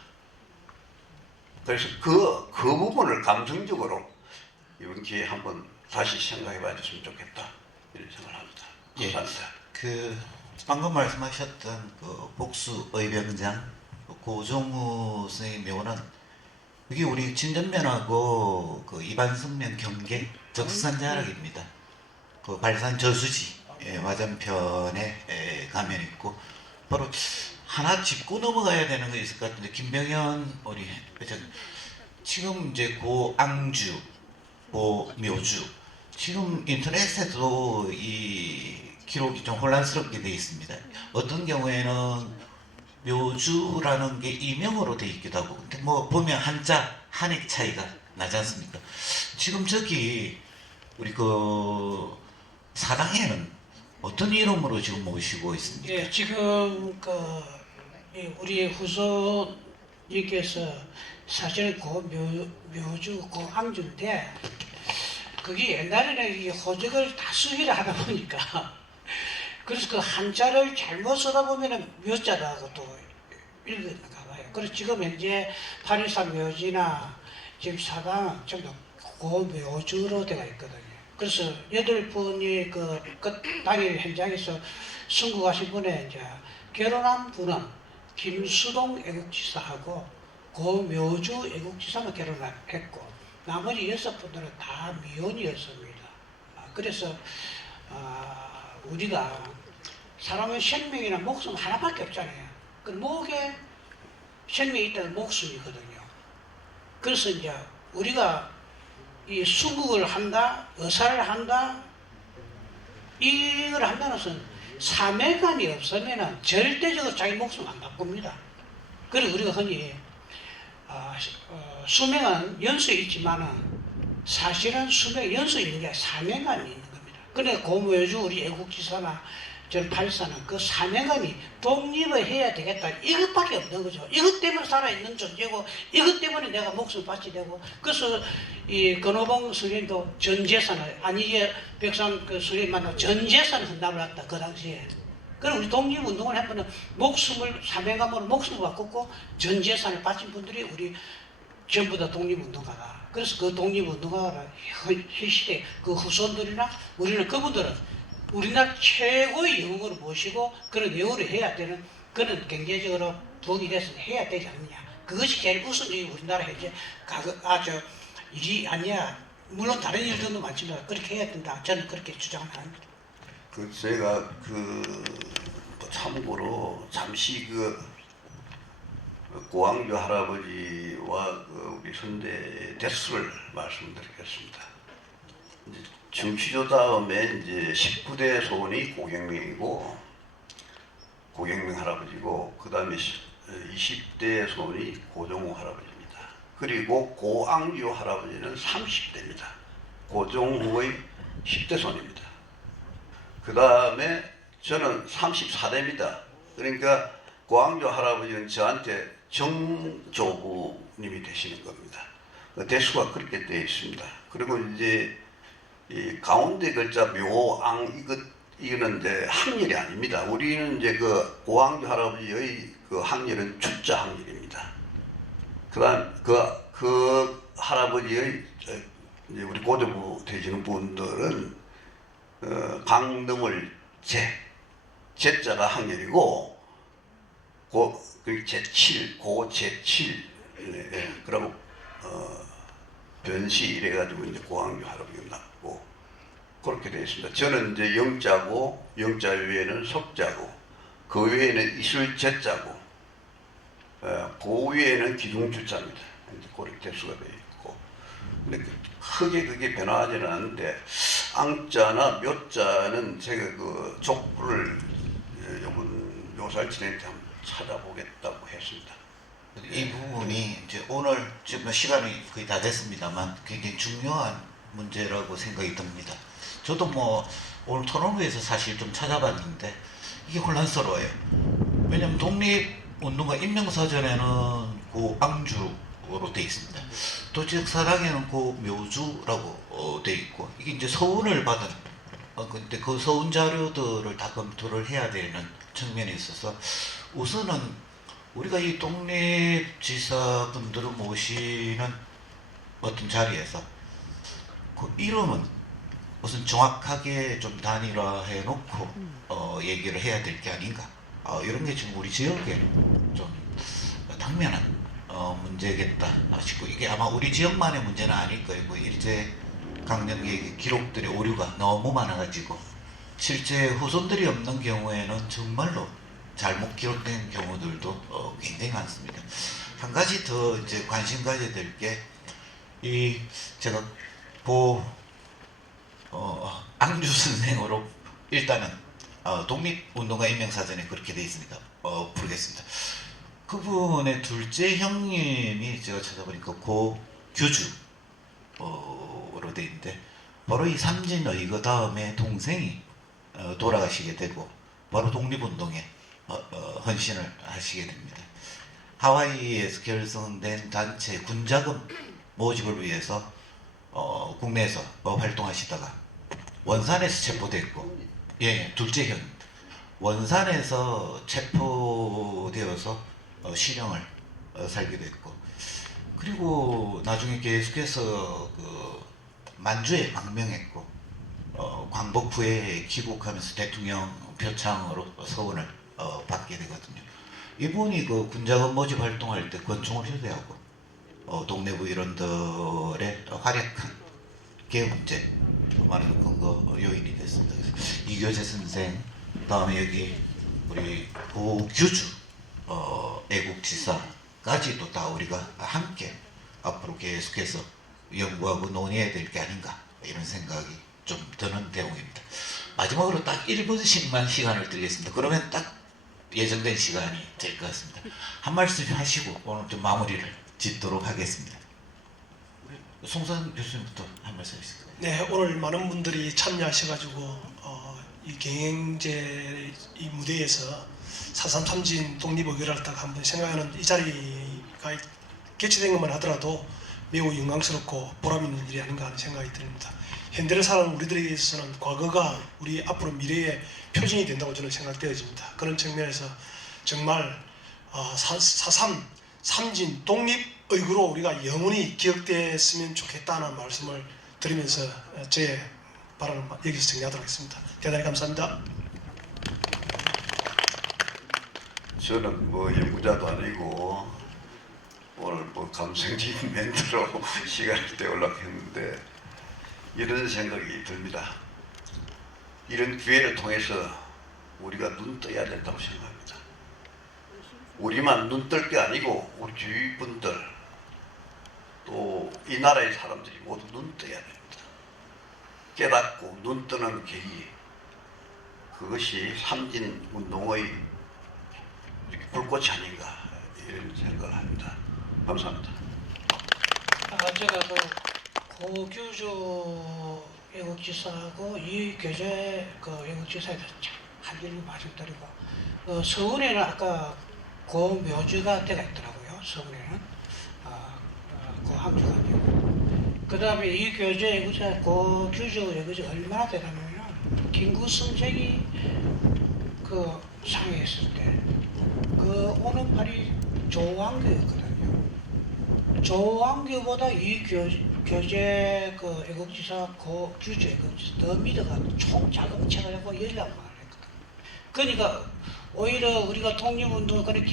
그래서 그 부분을 감성적으로 이번 기회에 한번 다시 생각해 봐줬으면 좋겠다. 이런 생각을 합니다. 감사합니다. 그 방금 말씀하셨던 그 복수 의병장 고종우 선생님 묘는 이게 우리 진전면하고 그 이반성면 경계 적산자락입니다. 그 발산 저수지 맞은편에 가면 있고 바로 하나 짚고 넘어가야 되는 거 있을 것 같은데 김병현 우리 회장님 지금 이제 고앙주, 고묘주 지금 인터넷에도 이 기록이 좀 혼란스럽게 되어 있습니다. 어떤 경우에는 묘주라는 게 이명으로 되어 있기도 하고 근데 뭐 보면 한자, 한익 차이가 나지 않습니까? 지금 저기 우리 그 사당에는 어떤 이름으로 지금 모시고 있습니까? 예, 지금 우리 후손님께서 사실은 묘주 고항주인데 그게 옛날에는 이 호적을 다 수기를 하다 보니까 그래서 그 한자를 잘못 쓰다 보면은 묘자라고 또 읽었는가 봐요. 그래서 지금 현재 8.13 묘지나 지금 사당 전부 고묘주로 되어 있거든요. 그래서 8분이 그 당일 현장에서 순국하신 분의 이제 결혼한 분은 김수동 애국지사하고 고묘주 애국지사만 결혼했고 나머지 6분들은 다 미혼이었습니다. 그래서 우리가 사람의 생명이나 목숨 하나밖에 없잖아요. 그 목에 생명이 있다는 목숨이거든요. 그래서 이제 우리가 이 순국을 한다, 의사를 한다, 이걸 한다는 것은 사명감이 없으면 절대적으로 자기 목숨 안 바꿉니다. 그리고 우리가 흔히 수명은 연수에 있지만은 사실은 수명에 연수 있는 게 아니라 사명감이 있는 겁니다. 그러니까 고무여주 우리 애국지사나 저는 발사는 그 사명감이 독립을 해야 되겠다 이것밖에 없는 거죠. 이것 때문에 살아있는 존재고 이것 때문에 내가 목숨을 바치 되고 그래서 이 건호봉 스님도 전 재산을 안희재 백산 그 스님 만나고 전 재산을 헌납을 했다 그 당시에. 그리고 우리 독립운동을 해보면 목숨을 사명감으로 목숨을 바꿨고 전 재산을 바친 분들이 우리 전부 다 독립운동가다. 그래서 그 독립운동가가 이 시대 그 후손들이나 우리는 그분들은 우리나라 최고의 영웅으로 모시고 그런 영웅을 해야 되는 그런 경제적으로 부흥이 돼서 해야 되지 않느냐. 그것이 제일 우선적인 우리나라 현재 일이 아니야. 물론 다른 일들도 많지만 그렇게 해야 된다. 저는 그렇게 주장을 합니다. 제가 또 참고로 잠시 고왕조 할아버지와 우리 선대 대수를 말씀드리겠습니다. 정치조 다음에 이제 19대 소원이 고경명이고 고경명 할아버지고 그 다음에 20대 소원이 고종우 할아버지입니다. 그리고 고앙주 할아버지는 30대입니다. 고종우의 10대 손입니다. 그 다음에 저는 34대입니다. 그러니까 고앙조 할아버지는 저한테 정조부님이 되시는 겁니다. 대수가 그렇게 되어 있습니다. 그리고 이제 이 가운데 글자 묘앙 이거는 이제 학렬이 아닙니다. 우리는 이제 그 고앙조 할아버지의 그 학렬은 주자 학렬입니다. 그다음 그 할아버지의 이제 우리 고조부 되시는 분들은 강등을 제자가 학렬이고 제7 고제7 그러고 변시 이래가지고 이제 고항교 할아버지가 났고 그렇게 되어 있습니다. 저는 이제 영자고 영자 위에는 석자고 그 위에는 이술제자고 그 위에는 기둥주자입니다. 이제 그렇게 대수가 되어 있고 근데 크게 그게 변화하지는 않는데 앙자나 묘자는 제가 그 족부를 이번 묘살진한테 한번 찾아보겠다고 했습니다. 이 부분이 이제 오늘 지금 시간이 거의 다 됐습니다만 굉장히 중요한 문제라고 생각이 듭니다. 저도 뭐 오늘 토론회에서 사실 좀 찾아봤는데 이게 혼란스러워요. 왜냐하면 독립운동가 임명사전에는 그 앙주로 돼 있습니다. 또 지역사당에는 그 묘주라고 돼 있고 이게 이제 서운을 받은 근데 그 서운 자료들을 다 검토를 해야 되는 측면이 있어서 우선은 우리가 이 독립지사분들을 모시는 어떤 자리에서 그 이름은 우선 정확하게 좀 단일화해 놓고 얘기를 해야 될 게 아닌가 이런 게 지금 우리 지역에 좀 당면한 문제겠다 싶고 이게 아마 우리 지역만의 문제는 아닐 거예요. 뭐 일제 강점기의 기록들의 오류가 너무 많아가지고 실제 후손들이 없는 경우에는 정말로 잘못 기록된 경우들도 굉장히 많습니다. 한 가지 더 이제 관심 가져야 될 게 이 제가 앙주 선생으로 일단은 독립운동가 임명사전에 그렇게 돼 있으니까 부르겠습니다. 그분의 둘째 형님이 제가 찾아보니까 고규주로 돼 있는데 바로 이 삼진의 그 다음에 동생이 돌아가시게 되고 바로 독립운동에 헌신을 하시게 됩니다. 하와이에서 결성된 단체 군자금 모집을 위해서 국내에서 활동하시다가 원산에서 체포됐고 둘째 형입니다. 원산에서 체포되어서 실형을 살게 됐고 그리고 나중에 계속해서 그 만주에 망명했고 광복 후에 귀국하면서 대통령 표창으로 서훈을 받게 되거든요. 이분이 그 군자금 모집 활동할 때 권총을 휴대하고 동네부 일원들의 활약한 게 문제 말하는 근거 요인이 됐습니다. 그래서 이교재 선생 다음에 여기 우리 고규주 애국지사까지도 다 우리가 함께 앞으로 계속해서 연구하고 논의해야 될 게 아닌가 이런 생각이 좀 드는 대목입니다. 마지막으로 딱 1분씩만 시간을 드리겠습니다. 그러면 딱 예정된 시간이 될 것 같습니다. 한 말씀 하시고 오늘 좀 마무리를 짓도록 하겠습니다. 송선 교수님부터 한 말씀 해주실까요? 네, 오늘 많은 분들이 참여하셔가지고 이 경영제 이 무대에서 4.3 삼진 독립의결을 딱 한번 생각하는 이 자리가 개최된 것만 하더라도 매우 영광스럽고 보람 있는 일이 아닌가 하는 생각이 듭니다. 현대를 사는 우리들에게 있어서는 과거가 우리 앞으로 미래의 표징이 된다고 저는 생각되어집니다. 그런 측면에서 정말 4.3 삼진 독립의구로 우리가 영원히 기억됐으면 좋겠다는 말씀을 드리면서 제 발언을 여기서 정리하도록 하겠습니다. 대단히 감사합니다. 저는 뭐 연구자도 아니고 오늘 뭐 감성적인 멘트로 시간을 때우려고 했는데 이런 생각이 듭니다. 이런 기회를 통해서 우리가 눈 떠야 된다고 생각합니다. 우리만 눈 뜰 게 아니고 우리 주위 분들 또 이 나라의 사람들이 모두 눈 떠야 됩니다. 깨닫고 눈 뜨는 계기, 그것이 삼진운동의 불꽃이 아닌가 이런 생각을 합니다. 감사합니다. 제가 그 고규주 애국지사하고 이교재 그 애국지사에 대해서 한 일을 말씀드리고 서울에는 아까 고묘주가 때가 있더라고요. 서울에는 그 항주가 아니고 그 다음에 이 교재 애국지사 고규주 애국지사 얼마나 되냐면요. 김구성쟁이 그 상해 있을 때 그 오는 팔이 조왕규였거든요. 조왕규보다 이 교재 그 애국지사 고규주 애국지사 더 믿어가 총 자금책을 하고 연락을 했거든. 그러니까 오히려 우리가 독립운동 그런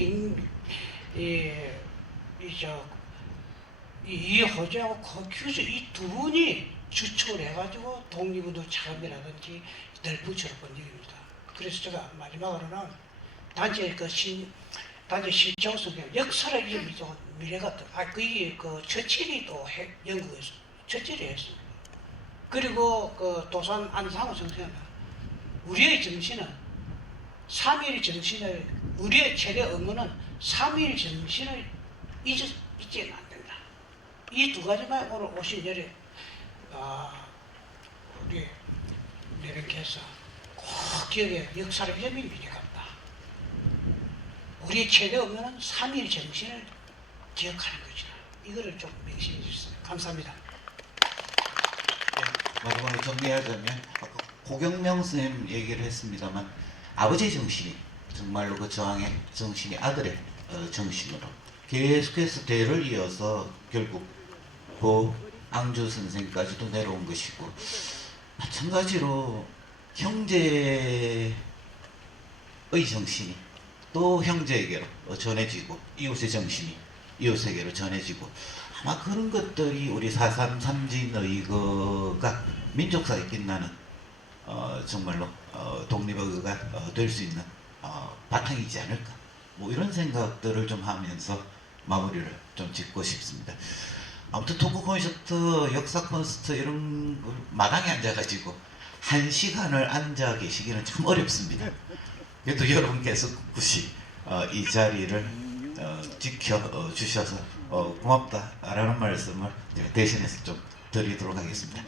이호재하고 고규주 이 두 분이 주축을 해가지고 독립운동 자금이라든지 늘 붙여본 일입니다. 그래서 제가 마지막으로는 단지 단지 실정성 역사를 믿어 미래가 그게 그 처칠이 또 연구해서 처칠이 했습니다. 그리고 그 도산 안상호 선생은 우리의 정신은 3.1 정신을 우리의 최대 의무는 3.1 정신을 잊지는 안 된다. 이 두 가지만 오늘 오신 열에 우리 내림께서 꼭 기억에 역사를 여민 일이 같다. 우리 최대 업무는 3.1 정신을 기억하는 것이다. 이거를 좀 명심해 주셨습니다. 감사합니다. 마지막으로 정리하자면 아까 고경명 선생님 얘기를 했습니다만 아버지의 정신이 정말로 그 저항의 정신이 아들의 정신으로 계속해서 대를 이어서 결국 고 앙주 선생까지도 내려온 것이고 마찬가지로 형제의 정신이 또 형제에게로 전해지고 이웃의 정신이 이웃에게로 전해지고 아마 그런 것들이 우리 4.3 삼진의거가 민족사에 빛나는 정말로 독립의거가 될 수 있는 바탕이지 않을까 뭐 이런 생각들을 좀 하면서 마무리를 좀 짓고 싶습니다. 아무튼 토크 콘서트, 역사 콘서트 이런 걸 마당에 앉아가지고 1시간을 앉아 계시기는 참 어렵습니다. 그래도 여러분께서 굳이 이 자리를 지켜주셔서 고맙다라는 말씀을 제가 대신해서 좀 드리도록 하겠습니다.